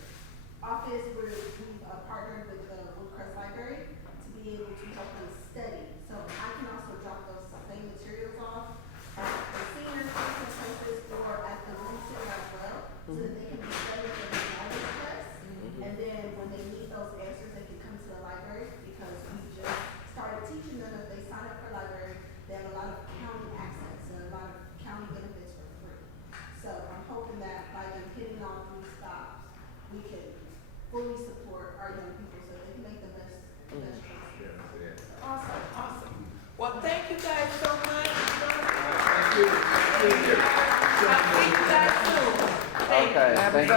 office, we've partnered with the Woodcrest Library to be able to help them study. So I can also drop those same materials off at the senior places or at the room center as well, so that they can be studying for the language test. And then when they need those answers, they can come to the library, because we just started teaching them if they sign up for library, they have a lot of county access and a lot of county benefits for free. So I'm hoping that by them hitting all 3 stops, we can fully support our young people so they can make the best choices. Awesome. Well, thank you guys so much. Thank you. I'll see you guys soon. Thank you. Okay, thank you so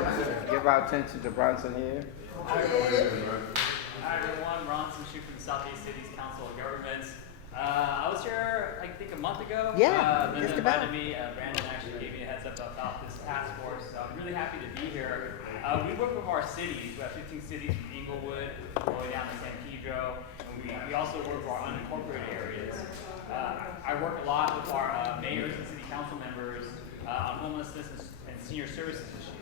much. Give our attention to Bronson here. Hi everyone, Ron Shu from the Southeast Cities Council of Governments. I was here, I think, a month ago. Yeah, Then just invited about. me. Brandon actually gave me a heads up about this task force. So I'm really happy to be here. We work with our cities. We have 15 cities from Inglewood all the way down to San Pedro. And we also work with our unincorporated areas. I work a lot with our mayors and city council members on homelessness and senior services issues.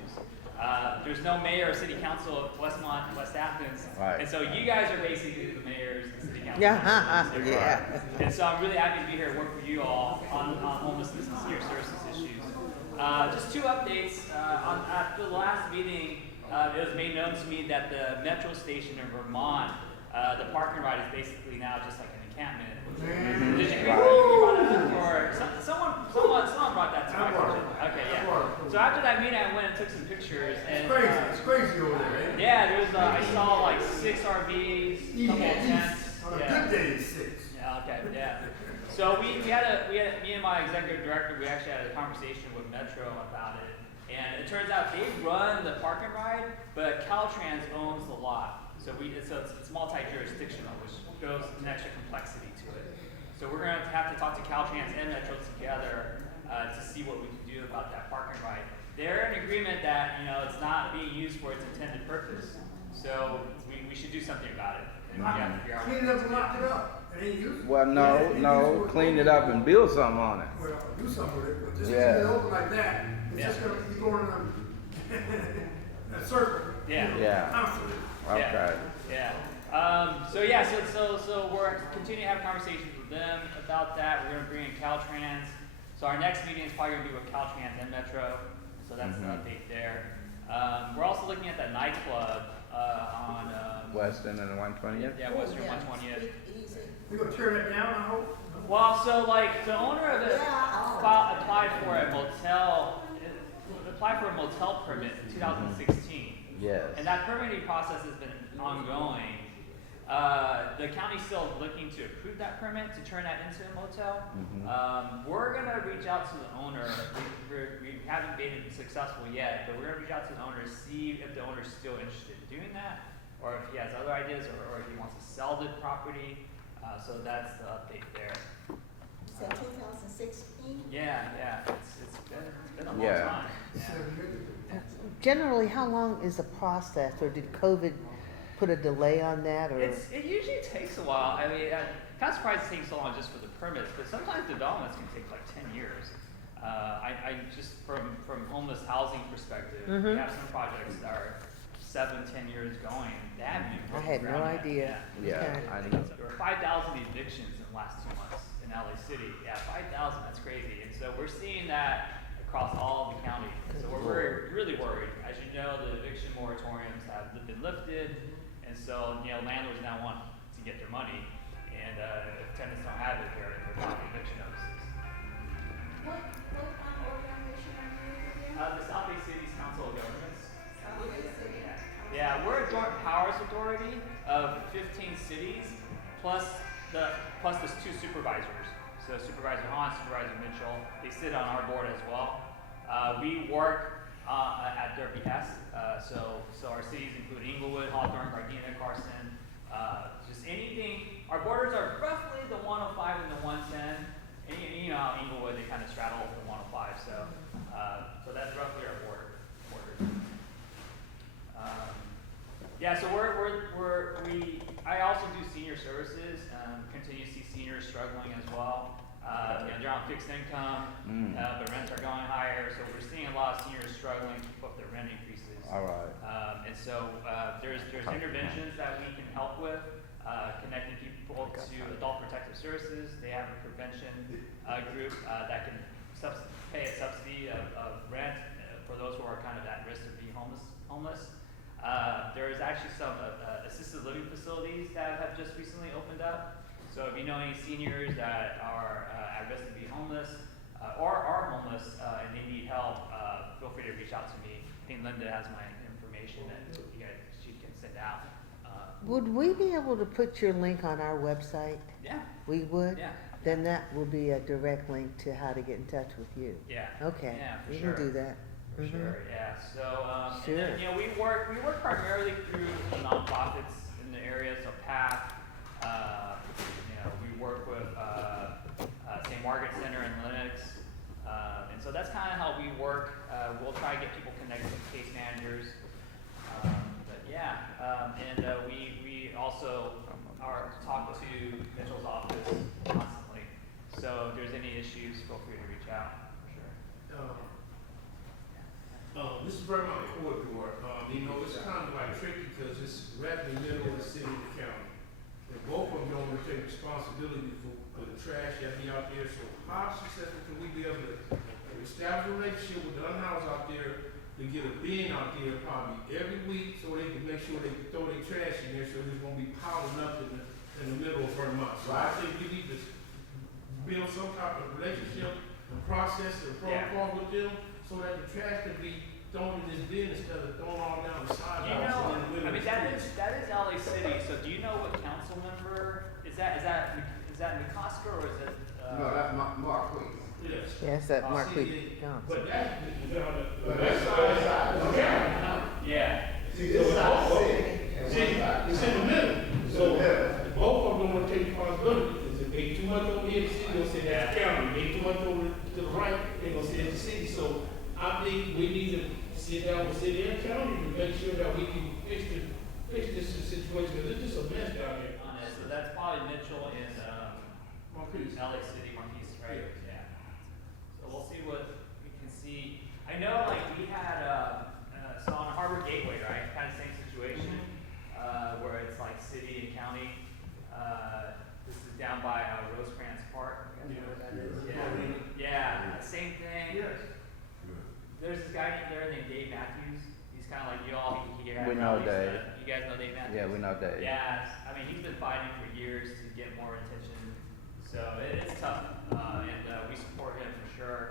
There's no mayor or city council of Westmont and West Athens. Right. And so you guys are basically the mayors and city council. Yeah, members. yeah. And so I'm really happy to be here and work with you all on homelessness and senior services issues. Just 2 updates. After the last meeting, it was made known to me that the metro station in Vermont, the park and ride is basically now just like an encampment. Did you brought it up, or someone brought that to my attention? Okay, yeah. So after that meeting, I went and took some pictures. And, It's crazy over there, man. yeah, there's I saw like 6 RVs, couple of tents. On a Yeah. good day, it's 6. Yeah, okay, yeah. So we had me and my executive director, we actually had a conversation with Metro about it. And it turns out they run the park and ride, but Caltrans owns the lot. So it's multi-jurisdictional, which goes an extra complexity to it. So we're gonna have to talk to Caltrans and Metro together to see what we can do about that park and ride. They're in agreement that, it's not being used for its intended purpose. So we should do something about it. And we have to figure out. Clean it up and lock it up. It ain't used. Well, no, clean it up and build something on it. Well, do something with it, but just Yeah. leave it open like that, it's just gonna be going in a circle. Yeah. Constantly. Okay. Yeah. So we're continuing to have conversations with them about that. We're gonna bring in Caltrans. So our next meeting is probably gonna be with Caltrans and Metro. So that's an update there. We're also looking at that nightclub on Western and 120th? yeah, Western 120th. You gonna tear that down, I hope? Well, so like the owner of it applied for a motel permit in 2016. Yes. And that permitting process has been ongoing. The county's still looking to approve that permit to turn that into a motel. We're gonna reach out to the owner. We haven't been successful yet, but we're gonna reach out to the owner, see if the owner's still interested in doing that, or if he has other ideas, or if he wants to sell the property. So that's the update there. You said 2016? Yeah, it's been a long Yeah. time. Yeah. Generally, how long is the process, or did COVID put a delay on that, or? It usually takes a while. I mean, I'm kind of surprised it takes so long just for the permits, but sometimes developments can take like 10 years. I just from homeless housing perspective, we have some projects that are 7-10 years going. They haven't even I had no broken ground idea. yet. Yeah, Okay. I know. There were 5,000 evictions in the last 2 months in LA City. Yeah, 5,000. That's crazy. And so we're seeing that across all of the county. So we're really worried. As you know, the eviction moratoriums have been lifted, and so landlords now want to get their money, and if tenants don't have it, they're filing eviction notices. What organization are you again? The South Bay Cities Council of Governments. Southwest City. Yeah, we're a joint powers authority of 15 cities, plus the 2 supervisors. So Supervisor Hahn, Supervisor Mitchell, they sit on our board as well. We work at their behest. So our cities include Inglewood, Hawthorne, Gardena, Carson, just anything. Our borders are roughly the 105 and the 110. And you know how Inglewood, they kind of straddle the 105. So that's roughly our border. Yeah, so I also do senior services, continue to see seniors struggling as well. They're on fixed income, but rents are going higher, so we're seeing a lot of seniors struggling to keep up their rent increases. All right. And so there's interventions that we can help with, connecting people to Adult Protective Services. They have a prevention group that can pay a subsidy of rent for those who are kind of at risk of being homeless. There's actually some assisted living facilities that have just recently opened up. So if you know any seniors that are at risk of being homeless or are homeless and they need help, feel free to reach out to me. I think Linda has my information that she can send out. Would we be able to put your link on our website? Yeah. We would? Yeah. Then that will be a direct link to how to get in touch with you. Yeah. Okay. Yeah, for We sure. can do that. For sure, yeah. So, Sure. and then, we work primarily through nonprofits in the area. So PATH, we work with St. Margaret Center in Lenox, and so that's kind of how we work. We'll try to get people connected with case managers. But yeah, and we also talk to Mitchell's office constantly. So if there's any issues, feel free to reach out. For sure. This is Vermont corridor. It's kind of like tricky because it's right in the middle of the city and the county. And both of them don't take responsibility for the trash that be out there. So how successful can we be able to establish a relationship with the unhoused out there to get a bin out there probably every week so they can make sure they throw their trash in there so it's going to be piling up in the middle of Vermont. So I think we need to build some type of relationship and process and protocol with them so that the trash can be thrown in this bin instead of thrown all down the sidewalks. That is LA City. So do you know what council member is that? Is that McCosker or is it? No, that's Mark Queen. Yes. Yes, that Mark See, Creek Johnson. But that's That's side. Yeah. See, this side city and one See, side. it's in the middle. It's So in the middle. both of them want to take responsibility. Because if they too much over here, the city gonna say that's county. If they too much over to the right, they gonna say it's the city. So I think we need to sit down with city and county to make sure that we can fix this situation. Because it's just a mess down here. So that's probably Mitchell and Marquise. LA City, Marquise, right? Yeah. So we'll see what we can see. I know, we had so on Harbor Gateway, right? Kind of same situation, where it's like city and county. This is down by Rosecrans Park. You guys know what that is? Yeah. Same thing. Yes. There's this guy there named Dave Matthews. He's kind of like you all. He We know Dave. you guys know Dave Matthews? Yeah, we know Dave. Yeah, I mean, he's been fighting for years to get more attention, so it's tough, and we support him for sure.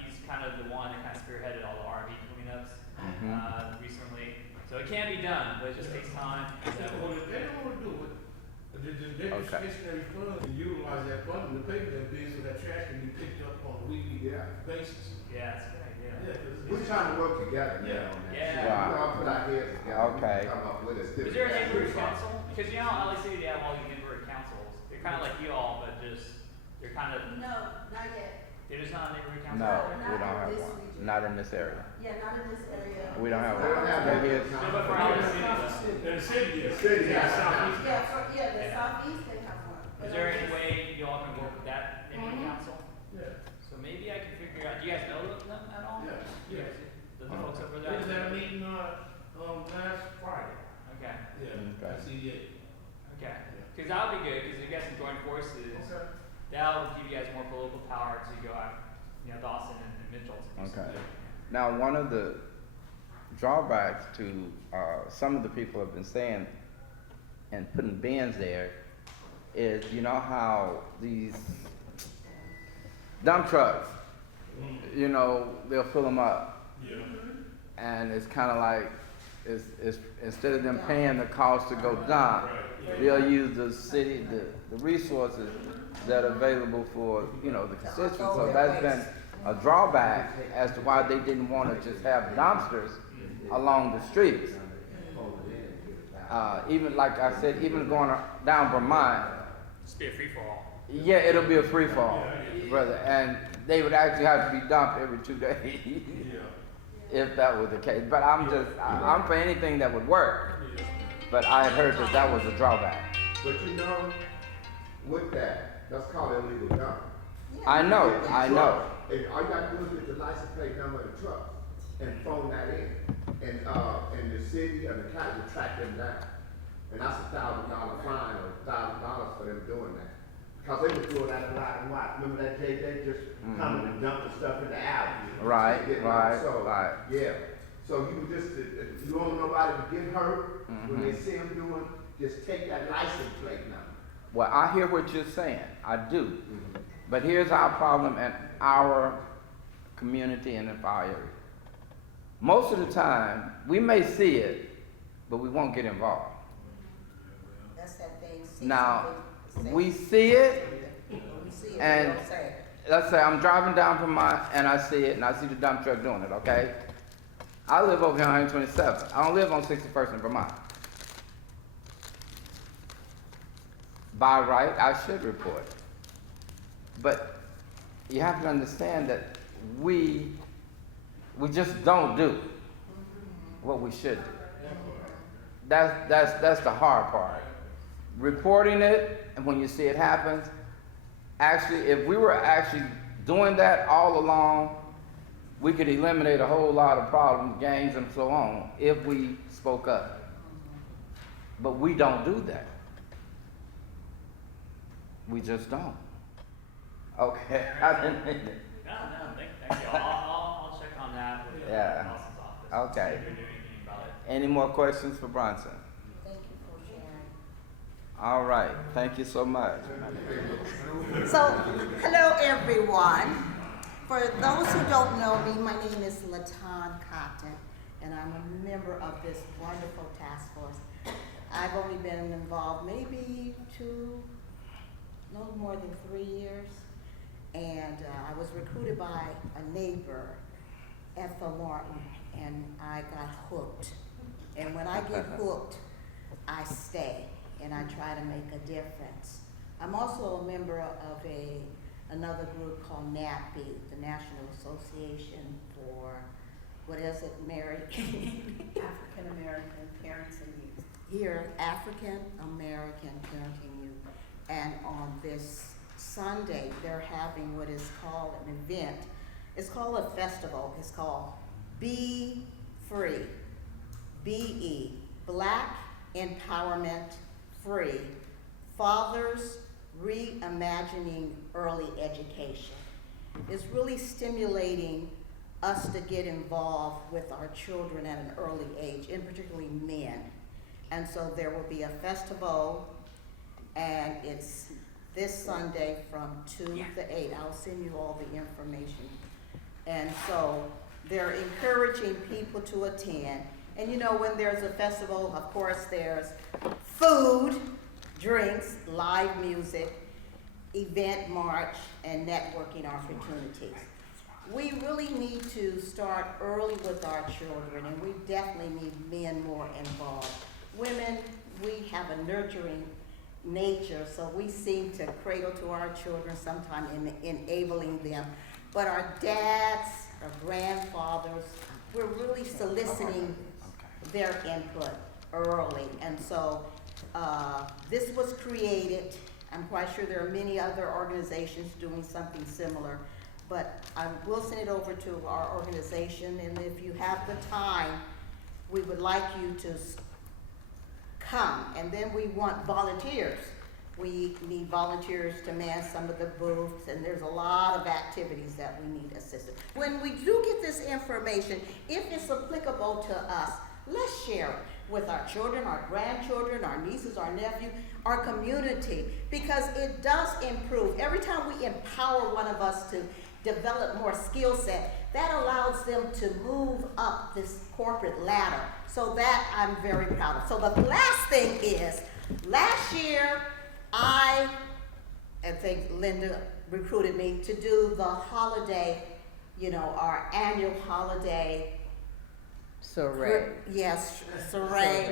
He's kind of the one that kind of spearheaded all the RV cleanups recently, so it can be done, but it just takes time. So, Well, if they don't wanna do it, the discretionary fund, and utilize that fund to pay for that bill so that trash can be picked up on a weekly basis. yeah, it's a good idea. Yeah, 'cause We're trying to work together now on that. Yeah. We all put our heads together. Okay. We come up with a Is there a stipulation. neighborhood council? Because you know how LA City, they have all these neighborhood councils. They're kind of like you all, but just, they're kind of, No, not yet. they're just not a neighborhood council? No, out there? we don't have one. Not in this area. Yeah, not in this area. We don't have They don't have one. that. Maybe it's- No, but for LA City, though. In the city, yes. City, Yeah, yeah. southeast. The Yeah. southeast, they have one. Is there any way you all can work with that neighborhood council? Yeah, So maybe I can figure out, do you guys know them at all? yeah, You yeah. guys- The folks over We there? was at a meeting, last Friday. Okay, Yeah, Okay. at CEA. okay. Because that would be good, because if you guys can join forces, Okay. that'll give you guys more political power to go out, you know, Dawson and Mitchell to do Okay. something. Now, one of the drawbacks to some of the people have been saying and putting bins there is, you know how these dump trucks, you know, they'll fill them up, Yeah. and it's kind of like it's instead of them paying the cost to go dump, Right. they'll use the city the resources that are available for, you know, the constituents. So that's been a drawback as to why they didn't want to just have dumpsters along the streets. Even like I said, even going down Vermont, Just be a free-for-all. yeah, it'll be a free fall, brother, and they would actually have to be dumped every 2 days Yeah. if that was the case. But I'm for anything that would work. But I had heard that that was a drawback. But you know, with that, that's called illegal dump. I know. And all you gotta do is get the license plate number of the truck and phone that in. And the city and the county will track them down. And that's $1,000 fine or $1,000 for them doing that. Because they was doing that black and white. Remember that day they just coming and dumping stuff in the alley? Right, Getting right, so, right. Yeah. So you just, if you don't want nobody to get hurt, when they see them doing, just take that license plate number. Well, I hear what you're saying. I do. But here's our problem in our community and in our area. Most of the time, we may see it, but we won't get involved. That's that thing. Now, we see it, We see it, and we don't say it. let's say I'm driving down from and I see it, and I see the dump truck doing it, okay? I live over here on 127. I don't live on 61st in Vermont. By right, I should report it. But you have to understand that we just don't do what we should do. That's the hard part. Reporting it, and when you see it happens, actually, if we were actually doing that all along, we could eliminate a whole lot of problems, gangs and so on, if we spoke up. But we don't do that. We just don't. Okay, I didn't mean it. No, thank you. I'll check on that with Yeah. Dawson's office. Okay. See if they're doing anything about it. Any more questions for Bronson? Thank you for sharing. All right, thank you so much. So, hello everyone. For those who don't know me, my name is Latan Cotton, and I'm a member of this wonderful task force. I've only been involved maybe no more than 3 years, and I was recruited by a neighbor, Ethel Martin, and I got hooked. And when I get hooked, I stay, and I try to make a difference. I'm also a member of another group called NAPI, the National Association for, what is it, Mary? African American Parents and Youth. Here, African American Parenting Youth. And on this Sunday, they're having what is called an event. It's called a festival. It's called Be Free, BE, Black Empowerment Free, Fathers Reimagining Early Education. It's really stimulating us to get involved with our children at an early age, and particularly men. And so there will be a festival, and it's this Sunday from 2 to 8. I'll send you all the information. And so they're encouraging people to attend. And you know, when there's a festival, of course, there's food, drinks, live music, event march, and networking opportunities. We really need to start early with our children, and we definitely need men more involved. Women, we have a nurturing nature, so we seem to cradle to our children sometime in enabling them. But our dads, our grandfathers, we're really soliciting their input early. And so this was created. I'm quite sure there are many other organizations doing something similar, but I will send it over to our organization, and if you have the time, we would like you to come. And then we want volunteers. We need volunteers to man some of the booths, and there's a lot of activities that we need assistance. When we do get this information, if it's applicable to us, let's share it with our children, our grandchildren, our nieces, our nephews, our community, because it does improve. Every time we empower one of us to develop more skill set, that allows them to move up this corporate ladder. So that I'm very proud of. So the last thing is, last year, I think Linda recruited me to do the holiday, you know, our annual holiday. Soiree. Yes, soiree,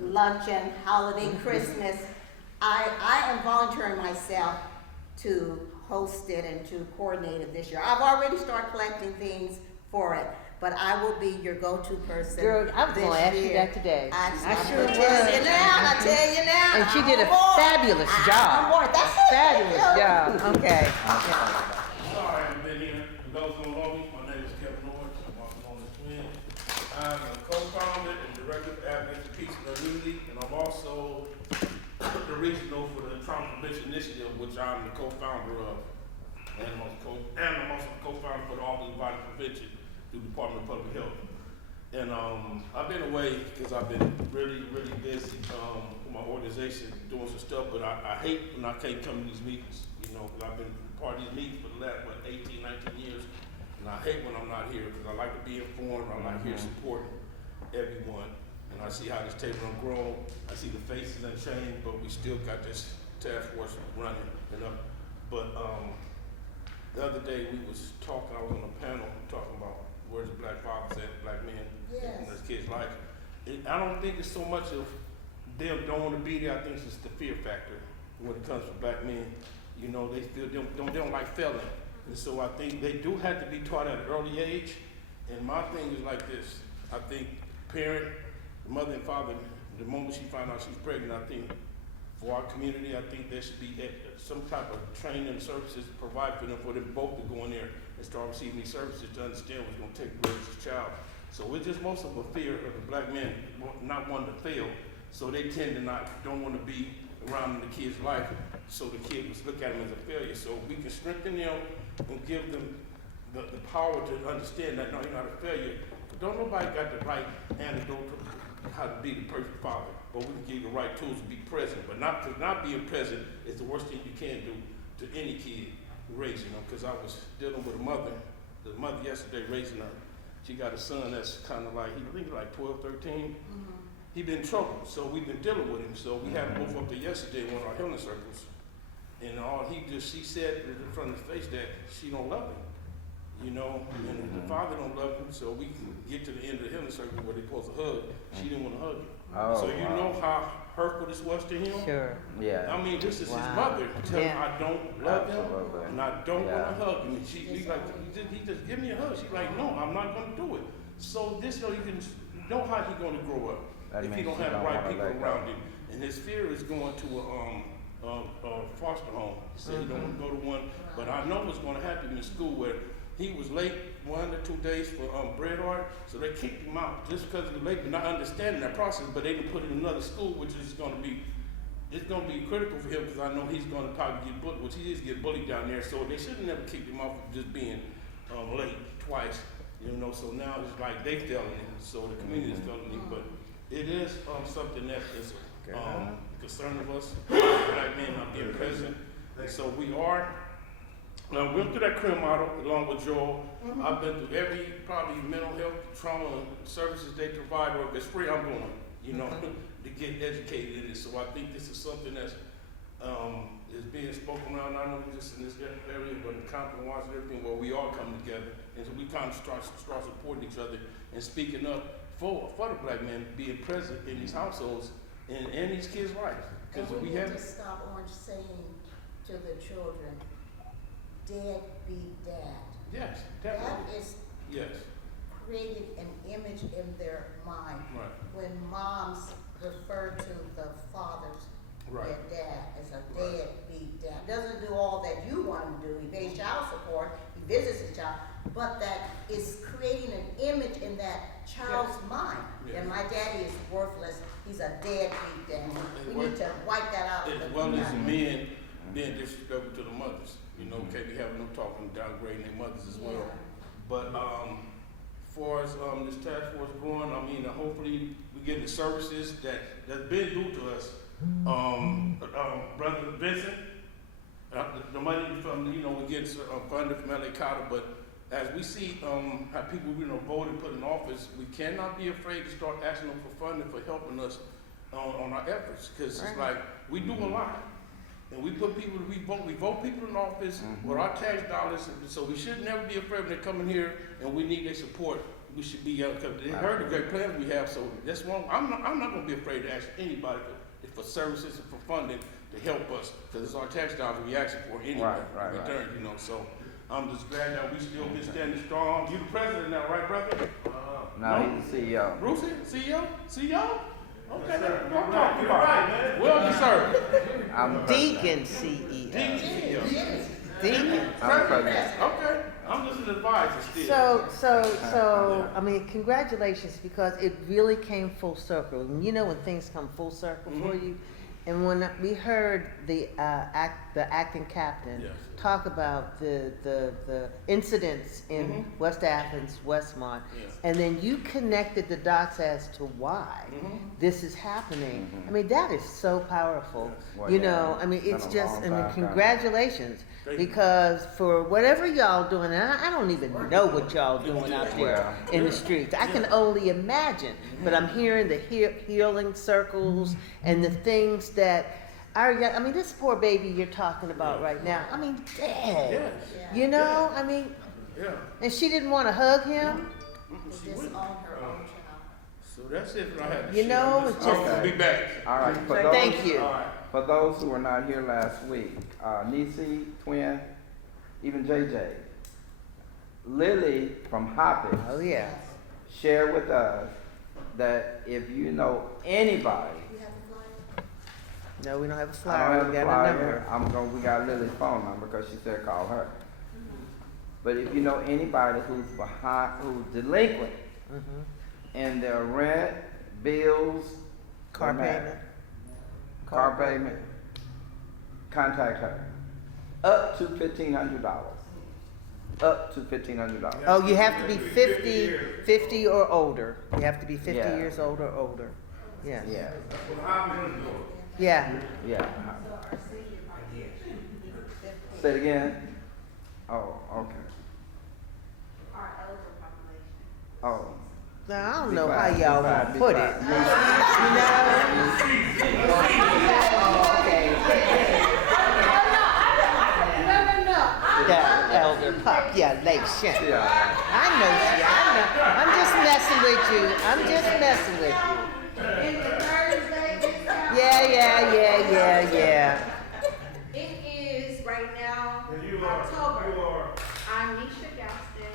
luncheon, holiday, Christmas. I am volunteering myself to host it and to coordinate it this year. I've already started collecting things for it, but I will be your go-to person. Girl, I was going to ask you that today. I sure tell was. you now, I tell you now. And she did a I'm on board. fabulous I'm job. on board. That's it. Fabulous job. Okay. Sorry, I've been here. For those who don't know me, my name is Kevin Lawrence. I'm also known as Twin. I'm a co-founder and director of Advocates for Peace and Unity, and I'm also the regional for the Trauma Prevention Initiative, which I'm the co-founder of. And I'm also the co-founder for the Office of Violence Prevention through the Department of Public Health. And I've been away because I've been really, really busy with my organization doing some stuff, but I hate when I can't come to these meetings, you know, because I've been part of these meetings for the last, 18, 19 years. And I hate when I'm not here because I like to be informed, I like here supporting everyone. And I see how this table has grown. I see the faces have changed, but we still got this task force running, you know. But the other day we was talking, I was on a panel talking about where's the black fathers at, black men in this kid's life. I don't think it's so much of them don't want to be there. I think it's just the fear factor when it comes to black men. You know, they feel they don't like failing. And so I think they do have to be taught at an early age. And my thing is like this. I think parent, the mother and father, the moment she found out she's pregnant, I think for our community, I think there should be some type of training and services provided for them both to go in there and start receiving these services to understand what's going to take place with this child. So it's just most of a fear of the black men not wanting to fail. So they tend to don't want to be around in the kid's life. So the kid will look at them as a failure. So we can strengthen them and give them the power to understand that, no, you're not a failure. Don't nobody got the right antidote to how to be the perfect father, but we can give you the right tools to be present. But not being present is the worst thing you can do to any kid raising them. Because I was dealing with the mother yesterday raising her. She got a son that's kind of like, I think he's like 12, 13. He been in trouble, so we've been dealing with him. So we had him both up there yesterday in one of our healing circles. And she said in front of his face that she don't love him. You know, and the father don't love him, so we can get to the end of the healing circle where they're supposed to hug. She didn't want to hug him. Oh, so you know how hurtful this was to him? Sure. Yeah. I mean, this is his mother telling him, I don't love him, and I don't want to hug him. And he's like, he just give me a hug. She's like, no, I'm not going to do it. So this, you can know how he's going to grow up if he don't have the right people around him. And his fear is going to a foster home. He said he don't want to go to one, but I know what's going to happen in school where he was late 1 or 2 days for bread art, so they kicked him out just because he was late, but not understanding that process. But they can put him in another school, which is going to be critical for him because I know he's going to probably get bullied, which he is get bullied down there. So they should have never kicked him off for just being late twice, you know. So now it's like they failing him, so the community is failing him. But It is, something that is, a concern of us, black men not being present. And so we are, went through that career model along with Joel. I've been through every, probably mental health, trauma services they provide, or if it's free, I'm going, you know, to get educated in it. So I think this is something that's, is being spoken around, not only just in this area, but in Compton, Washington, everything, where we all come together. And so we kind of start supporting each other and speaking up for the black men being present in these households and these kids' lives. And Because we we need have, to stop Orange saying to the children, "Dad be dad." yes, That definitely, is yes, created an image in their mind. right, When moms refer to the fathers, right, their dad, as a deadbeat dad. Doesn't do all that you want him to do. He pays child support, he visits his child, but that is creating an image in that child's mind. Yes. And my daddy is worthless, he's a deadbeat dad. We well- need to wipe that out of as the well as mind. men being disrespectful to the mothers. You know, can't be having them talking, downgrading their mothers as well. Yeah. But, far as, this task force growing, I mean, hopefully we get the services that's been due to us. Brother Vincent, the money from, you know, we get funded from LA Carter, but as we see, how people, you know, vote and put in office, we cannot be afraid to start asking them for funding for helping us on our efforts, because it's like, we do a lot. And we put people, we vote people in office with our tax dollars, and so we should never be afraid when they come in here and we need their support. We should be, because they heard the great plans we have, so that's one, I'm not gonna be afraid to ask anybody for services and for funding to help us, because it's our tax dollars we asking for anyway, Right, in return, you know, so I'm just glad that we still been standing strong. You the president now, right, brother? No, he's the CEO. Brucey, CEO? CEO? Okay, sir. don't You're talk right, about it. man. Well deserved. I'm the president. Deacon CEO. Deacon CEO. Deacon. I'm the president. Okay, I'm just an advisor still. So, I mean, congratulations, because it really came full circle. And you know when things come full circle for you? And when we heard the acting captain Yes. talk about the incidents in West Athens, Westmont, Yes. and then you connected the dots as to why this is happening. I mean, that is so powerful. Well, You yeah, know, I mean, it's been it's a just, long I mean, time coming. congratulations. Thank you. Because for whatever y'all doing, and I don't even know what y'all doing out there Well, in the streets. I can only imagine. But I'm hearing the healing circles and the things that I mean, this poor baby you're talking about right now. I mean, dead. Yes. You know, I mean, Yeah. and she didn't want to hug him. She Disown went. her own child. So that's it. I have to You share. know, I'm it's just- I'm just- gonna be back. All right, Thank you. All right. For those who were not here last week, Nisi, Twin, even JJ, Lily from Hopping Oh yeah. shared with us that if you know anybody, You have a flyer? No, we don't have a I flyer. don't We have a got a number. flyer, we got Lily's phone number because she said call her. But if you know anybody who's behind, who's delinquent in their rent, bills, Car no matter, payment. car payment, contact her. Up to $1,500. Up to $1,500. Oh, you have to be 50 or older. You have to be 50 Yeah. years old or older. Yes. Yeah, Yeah. yeah. Say it again. Oh, okay. Our elder population. Oh. Now, I don't Be know quiet, how be y'all quiet, want be to put quiet. it. You know? Oh, okay. The elder population. Yeah. I know. I'm just messing with you. I'm just messing with you. In the Thursday discount. Yeah. It is right now, And you October. are, I'm Nisha Gaston.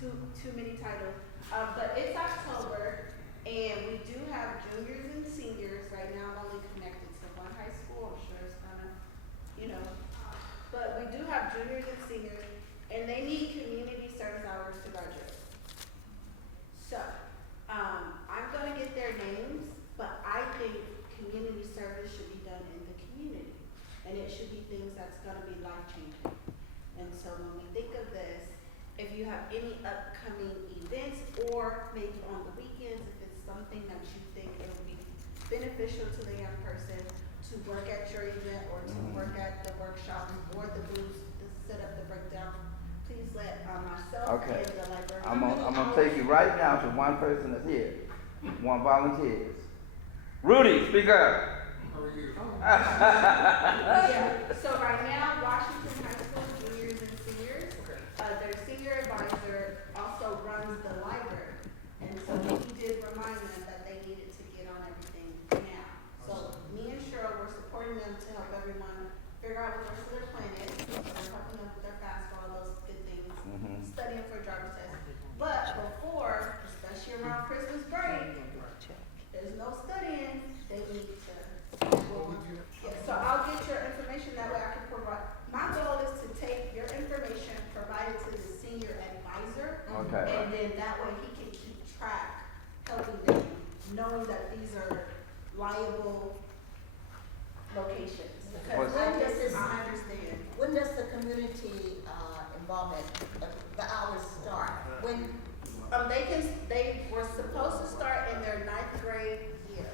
Too many titles. But it's October, and we do have juniors and seniors. Right now, I'm only connected to one high school. I'm sure it's gonna, but we do have juniors and seniors, and they need community service hours to graduate. So, I'm gonna get their names, but I think community service should be done in the community. And it should be things that's gonna be life-changing. And so when we think of this, if you have any upcoming events, or maybe on the weekends, if it's the something that you think it would be beneficial to the young person to work at your event or to work at the workshop or the booths to set up the breakdown, please let myself Okay. and the librarian. I'm gonna take you right now to one person that's here, one volunteers. Rudy, speak up. Yeah, so right now, Washington High School juniors and seniors, their senior advisor also runs the library. And so he did remind them that they needed to get on everything now. So me and Cheryl were supporting them to help everyone figure out what the rest of their plan is. So we're helping them with their FAFSA, all those good things, studying for a driver's test. But before, especially around Christmas break, there's no studying, they need to. Yeah, so I'll get your information, that way I can provide, my goal is to take your information, provide it to the senior advisor. Okay. And then that way he can keep track, helping them, knowing that these are liable locations. Because I understand. When does the community involvement, the hours start? When, They were supposed to start in their 9th grade year.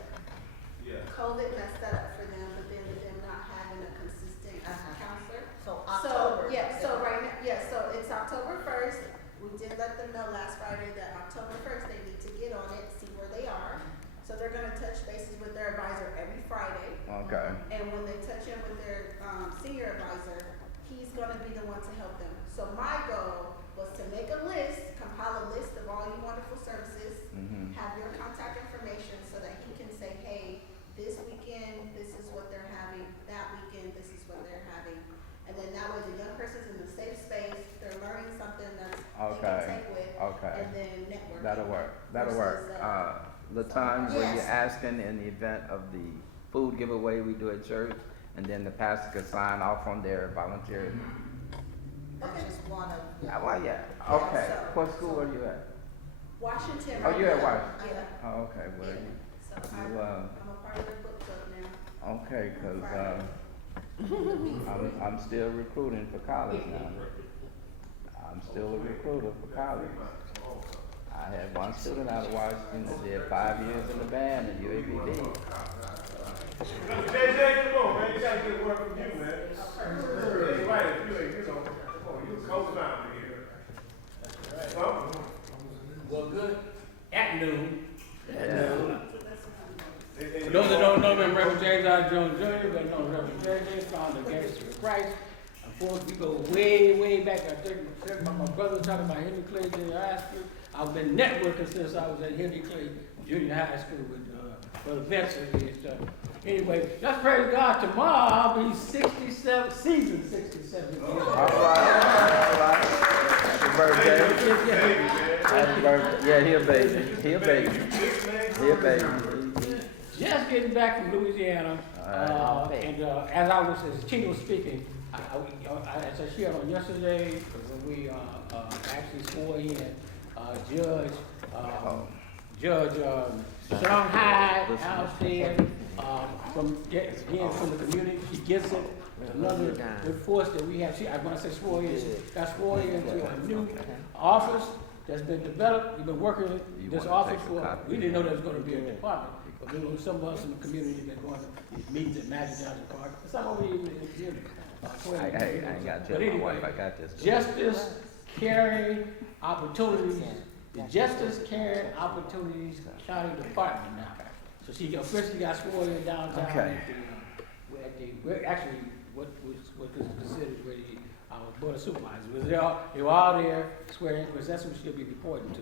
Yeah. COVID messed that up for them, but then them not having a consistent counselor. so October? So right now, so it's October 1st. We did let them know last Friday that October 1st, they need to get on it, see where they are. So they're gonna touch bases with their advisor every Friday. Okay. And when they touch in with their senior advisor, he's gonna be the one to help them. So my goal was to make a list, compile a list of all you wonderful services, have your contact information so that he can say, hey, this weekend, this is what they're having, that weekend, this is what they're having. And then that way the young person's in a safe space, they're learning something that they can take with, and then networking. That'll work. versus, The time when you're Yes. asking in the event of the food giveaway we do at church, and then the pastor can sign off on their volunteer. That's just one of. Yeah. Okay. so- What school are you at? Washington. Oh, right you're at now. Washington? Yeah. Oh, okay. Well, So you, I'm a part of their book club now. okay, cause, I'm still recruiting for college now. I'm still a recruiter for college. I had one student out of Washington that did 5 years in the band at UABD. JJ, come on, man, you gotta get word from you, man. Hey, right, if you ain't, come on, you co-founder here. Something. Well, good afternoon. Yeah. For those that don't know me, I'm Reverend James R. Jones Jr., but known as Reverend JJ, founder of Gangsters for Christ. Of course, we go way, way back. I think my brother was talking about Henry Clay Junior High School. I've been networking since I was at Henry Clay Junior High School with Brother Vincent and stuff. Anyway, let's praise God. Tomorrow I'll be 67, season 67 years old. All right. Happy birthday. Happy birthday. Yeah, he a baby. He a baby. Just getting back from Louisiana, and as I was, as Tina was speaking, as I shared on yesterday, when we actually swore in Judge Shanghai Alstead, from the community, she gets it. Another good force that we have. When I say swore in, she got sworn into a new office that's been developed. We've been working in this office for. We didn't know there was going to be a department. But there was some of us in the community that been going to meetings at Magic Johnson Park. Some of you in the community. I ain't got to tell my wife I got this. Justice, caring, opportunities. The Justice, Caring, Opportunities County Department now. So she officially got sworn in downtown actually what was considered where our board of supervisors. They were all there swearing, because that's what she'll be reporting to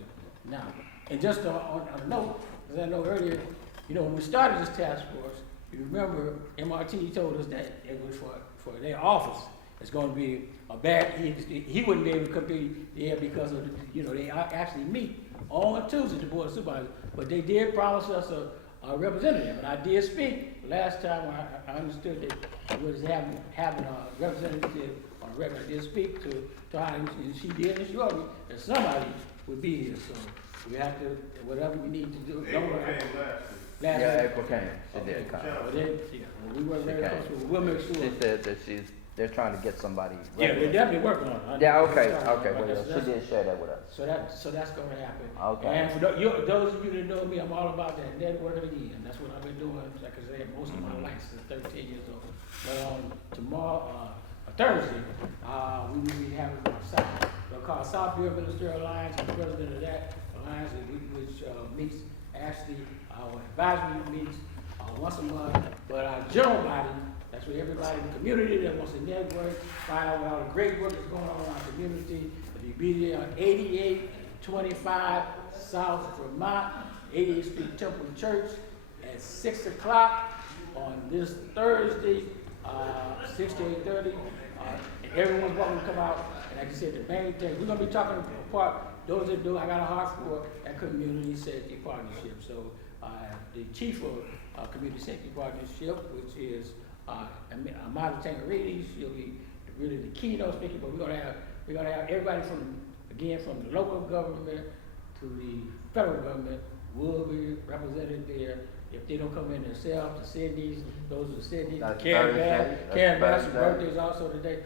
now. And just on a note, as I know earlier, when we started this task force, you remember MRT told us that it was for their office. It's going to be a bad. He wouldn't be able to compete there because of they actually meet on Tuesday, the board of supervisors. But they did promise us a representative, and I did speak last time. I understood that it was having a representative on the record. I did speak to her, and she did assure me that somebody would be here. So we have to whatever we need to do. April came. She did come. We work very closely. We'll make sure. She said that she's they're trying to get somebody. Yeah, ready. we're definitely working on it. I Yeah, know okay, we're starting, okay, but well, that's- she did share that with us. So that's gonna happen. Okay. And for those of you that know me, I'm all about that networking again. That's what I've been doing, like I said, most of my life since 13 years old. But tomorrow, Thursday, we will be having they'll call Southfield Ministerial Alliance. I'm the president of that alliance, which meets actually our advisory meets once a month. But our general body, that's where everybody in the community that wants to network, find out what all the great work that's going on in our community. If you be there on 8825 South Vermont, 88th Street Temple Church at 6 o'clock on this Thursday, 6 to 8:30. And everyone's welcome to come out. And like you said, the main thing, we're going to be talking about those that do, I got a heart for that community safety partnership. So the chief of community safety partnership, which is Amanda Tangarini, she'll be really the keynote speaker, but we're gonna have everybody from the local government to the federal government will be represented there. If they don't come in themselves, the Sydney's, those are Sydney's. That's Karen Thursday. Bass, Karen That's Bass' Thursday. birthday is also today.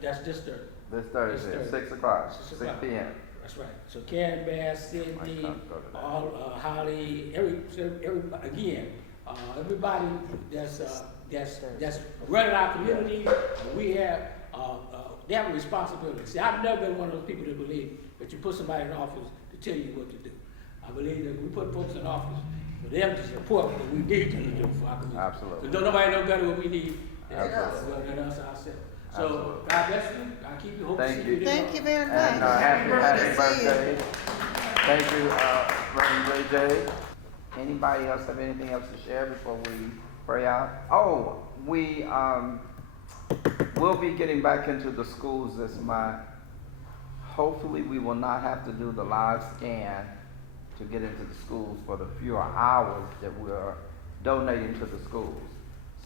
That's this Thursday. This Thursday, This at Thursday. 6 o'clock, 6 6 o'clock. p.m. That's right. So Karen Bass, Sydney, son's go to that. all everybody, again, everybody that's running our community, we have, they have a responsibility. See, I've never been one of those people that believe that you put somebody in office to tell you what to do. I believe that we put folks in office for them to support what we need them to do for our community. Absolutely. Because nobody knows better what we need than Absolutely. than us ourselves. So, Absolutely. God bless you. I keep you, hope to Thank see you. you. Thank you very much. And happy Good to see you. birthday. Thank you, Reverend Ray J. Anybody else have anything else to share before we pray out? Oh, we will be getting back into the schools this month. Hopefully we will not have to do the live scan to get into the schools for the fewer hours that we're donating to the schools.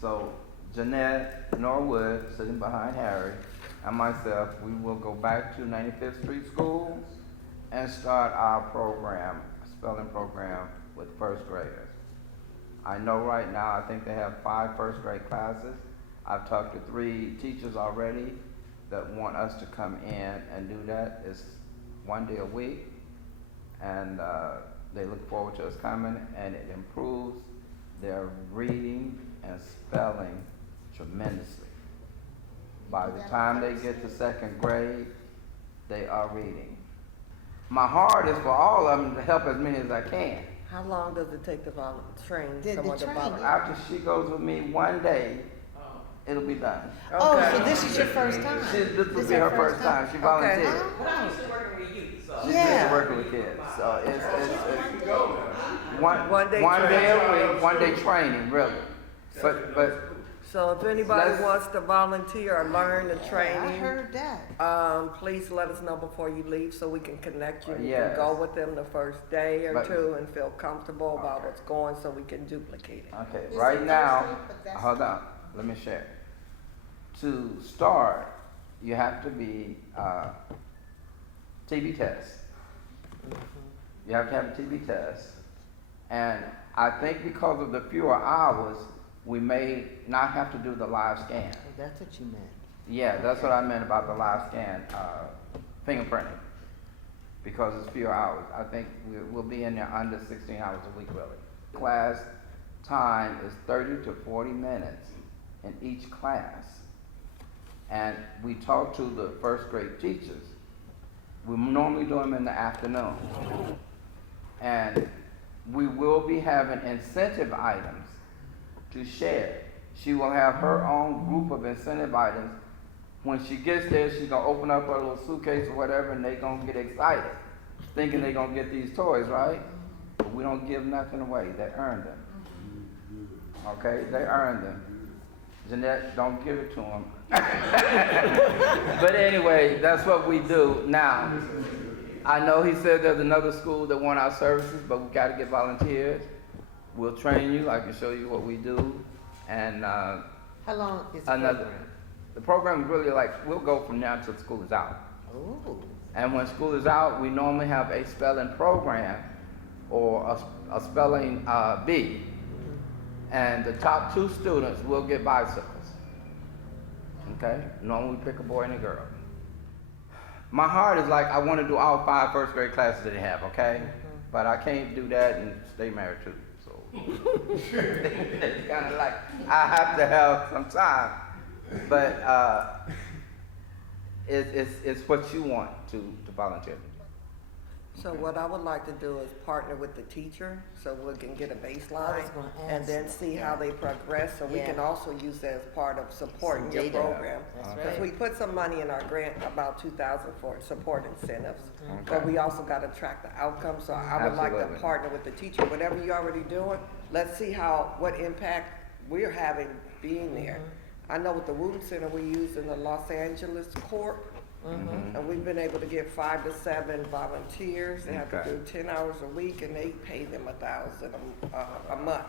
So Jeanette Norwood, sitting behind Harry, and myself, we will go back to 95th Street School and start our program, spelling program with first graders. I know right now, I think they have 5 first grade classes. I've talked to 3 teachers already that want us to come in and do that. It's 1 day a week, and they look forward to us coming, and it improves their reading and spelling tremendously. By the time they get to 2nd grade, they are reading. My heart is for all of them to help as many as I can. How long does it take to train The someone to training. volunteer? After she goes with me 1 day, it'll be done. Oh, Okay. so this is your first time? This will be her first time. She volunteered. But I'm used to working with youth, so. She's Yeah. just working with kids. So it's One day one day a training. week, 1 day training, really. But So if anybody Let's- wants to volunteer or learn the I training, heard that. please let us know before you leave so we can connect you. You Yes. can go with them the first day or But- 2 and feel comfortable about Okay. what's going so we can duplicate it. okay, It's right a now, Thursday, but that's- hold on, let me share. To start, you have to be TB test. You have to have a TB test. And I think because of the fewer hours, we may not have to do the live scan. Oh, that's what you meant. Yeah, that's what I meant about the live scan, fingerprinting. Because it's fewer hours. I think we'll be in there under 16 hours a week, really. Class time is 30 to 40 minutes in each class. And we talk to the first grade teachers. We normally do them in the afternoon. And we will be having incentive items to share. She will have her own group of incentive items. When she gets there, she's gonna open up her little suitcase or whatever, and they gonna get excited, thinking they gonna get these toys, right? But we don't give nothing away. They earn them. Okay, they earn them. Jeanette, don't give it to them. But anyway, that's what we do now. I know he said there's another school that want our services, but we got to get volunteers. We'll train you. I can show you what we do, and How long is the another. program? The program is really like we'll go from now until school is out. Oh, And when school is out, we normally have a spelling program or a spelling bee. And the top 2 students will get bicycles. Okay? Normally we pick a boy and a girl. My heart is like, I want to do all 5 first grade classes that they have, okay? But I can't do that and stay married too. So it's kind of like, I have to have some time. But it's what you want to volunteer. So what I would like to do is partner with the teacher, so we can get a baseline, gonna and ask then you. see how they progress, so we can Yeah. also use that as part of supporting Some your data. program. That's Because right. we put some money in our grant, about 2,000 for support incentives, but Okay. we also gotta track the outcome, so I would like to Absolutely. partner with the teacher, whatever you're already doing, let's see what impact we're having being there. I know with the Wooten Center, we use in the Los Angeles Corp, and we've been able to get 5 to 7 volunteers. They have to Okay. do 10 hours a week, and they pay them $1,000 a month.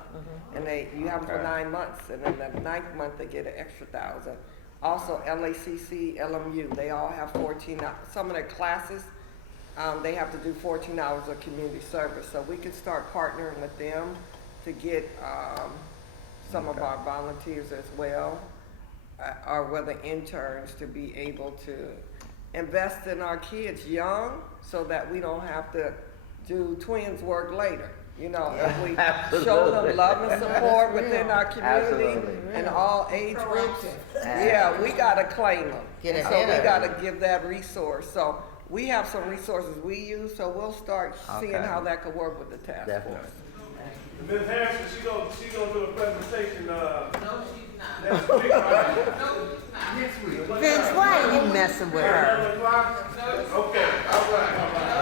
And you have them for Okay. 9 months, and then the 9th month they get an extra 1,000. Also, LACC, LMU, they all have 14. Some of their classes, they have to do 14 hours of community service. So we could start partnering with them to get some of Okay. our volunteers as well, or whether interns, to be able to invest in our kids young so that we don't have to do twins work later. You know, if we show them love and support within our community Absolutely. and all age groups, Proactive. yeah, we gotta claim them. Get So ahead we of gotta it. give that resource. So we have some resources we use, so we'll start seeing Okay. how that could work with the task Definitely. force. Ms. Harrison, she gonna do a presentation, No, she's not. next week, right? No, she's not. Next week. Vince, why are you messing with her? 11 o'clock? Okay, all right, all right.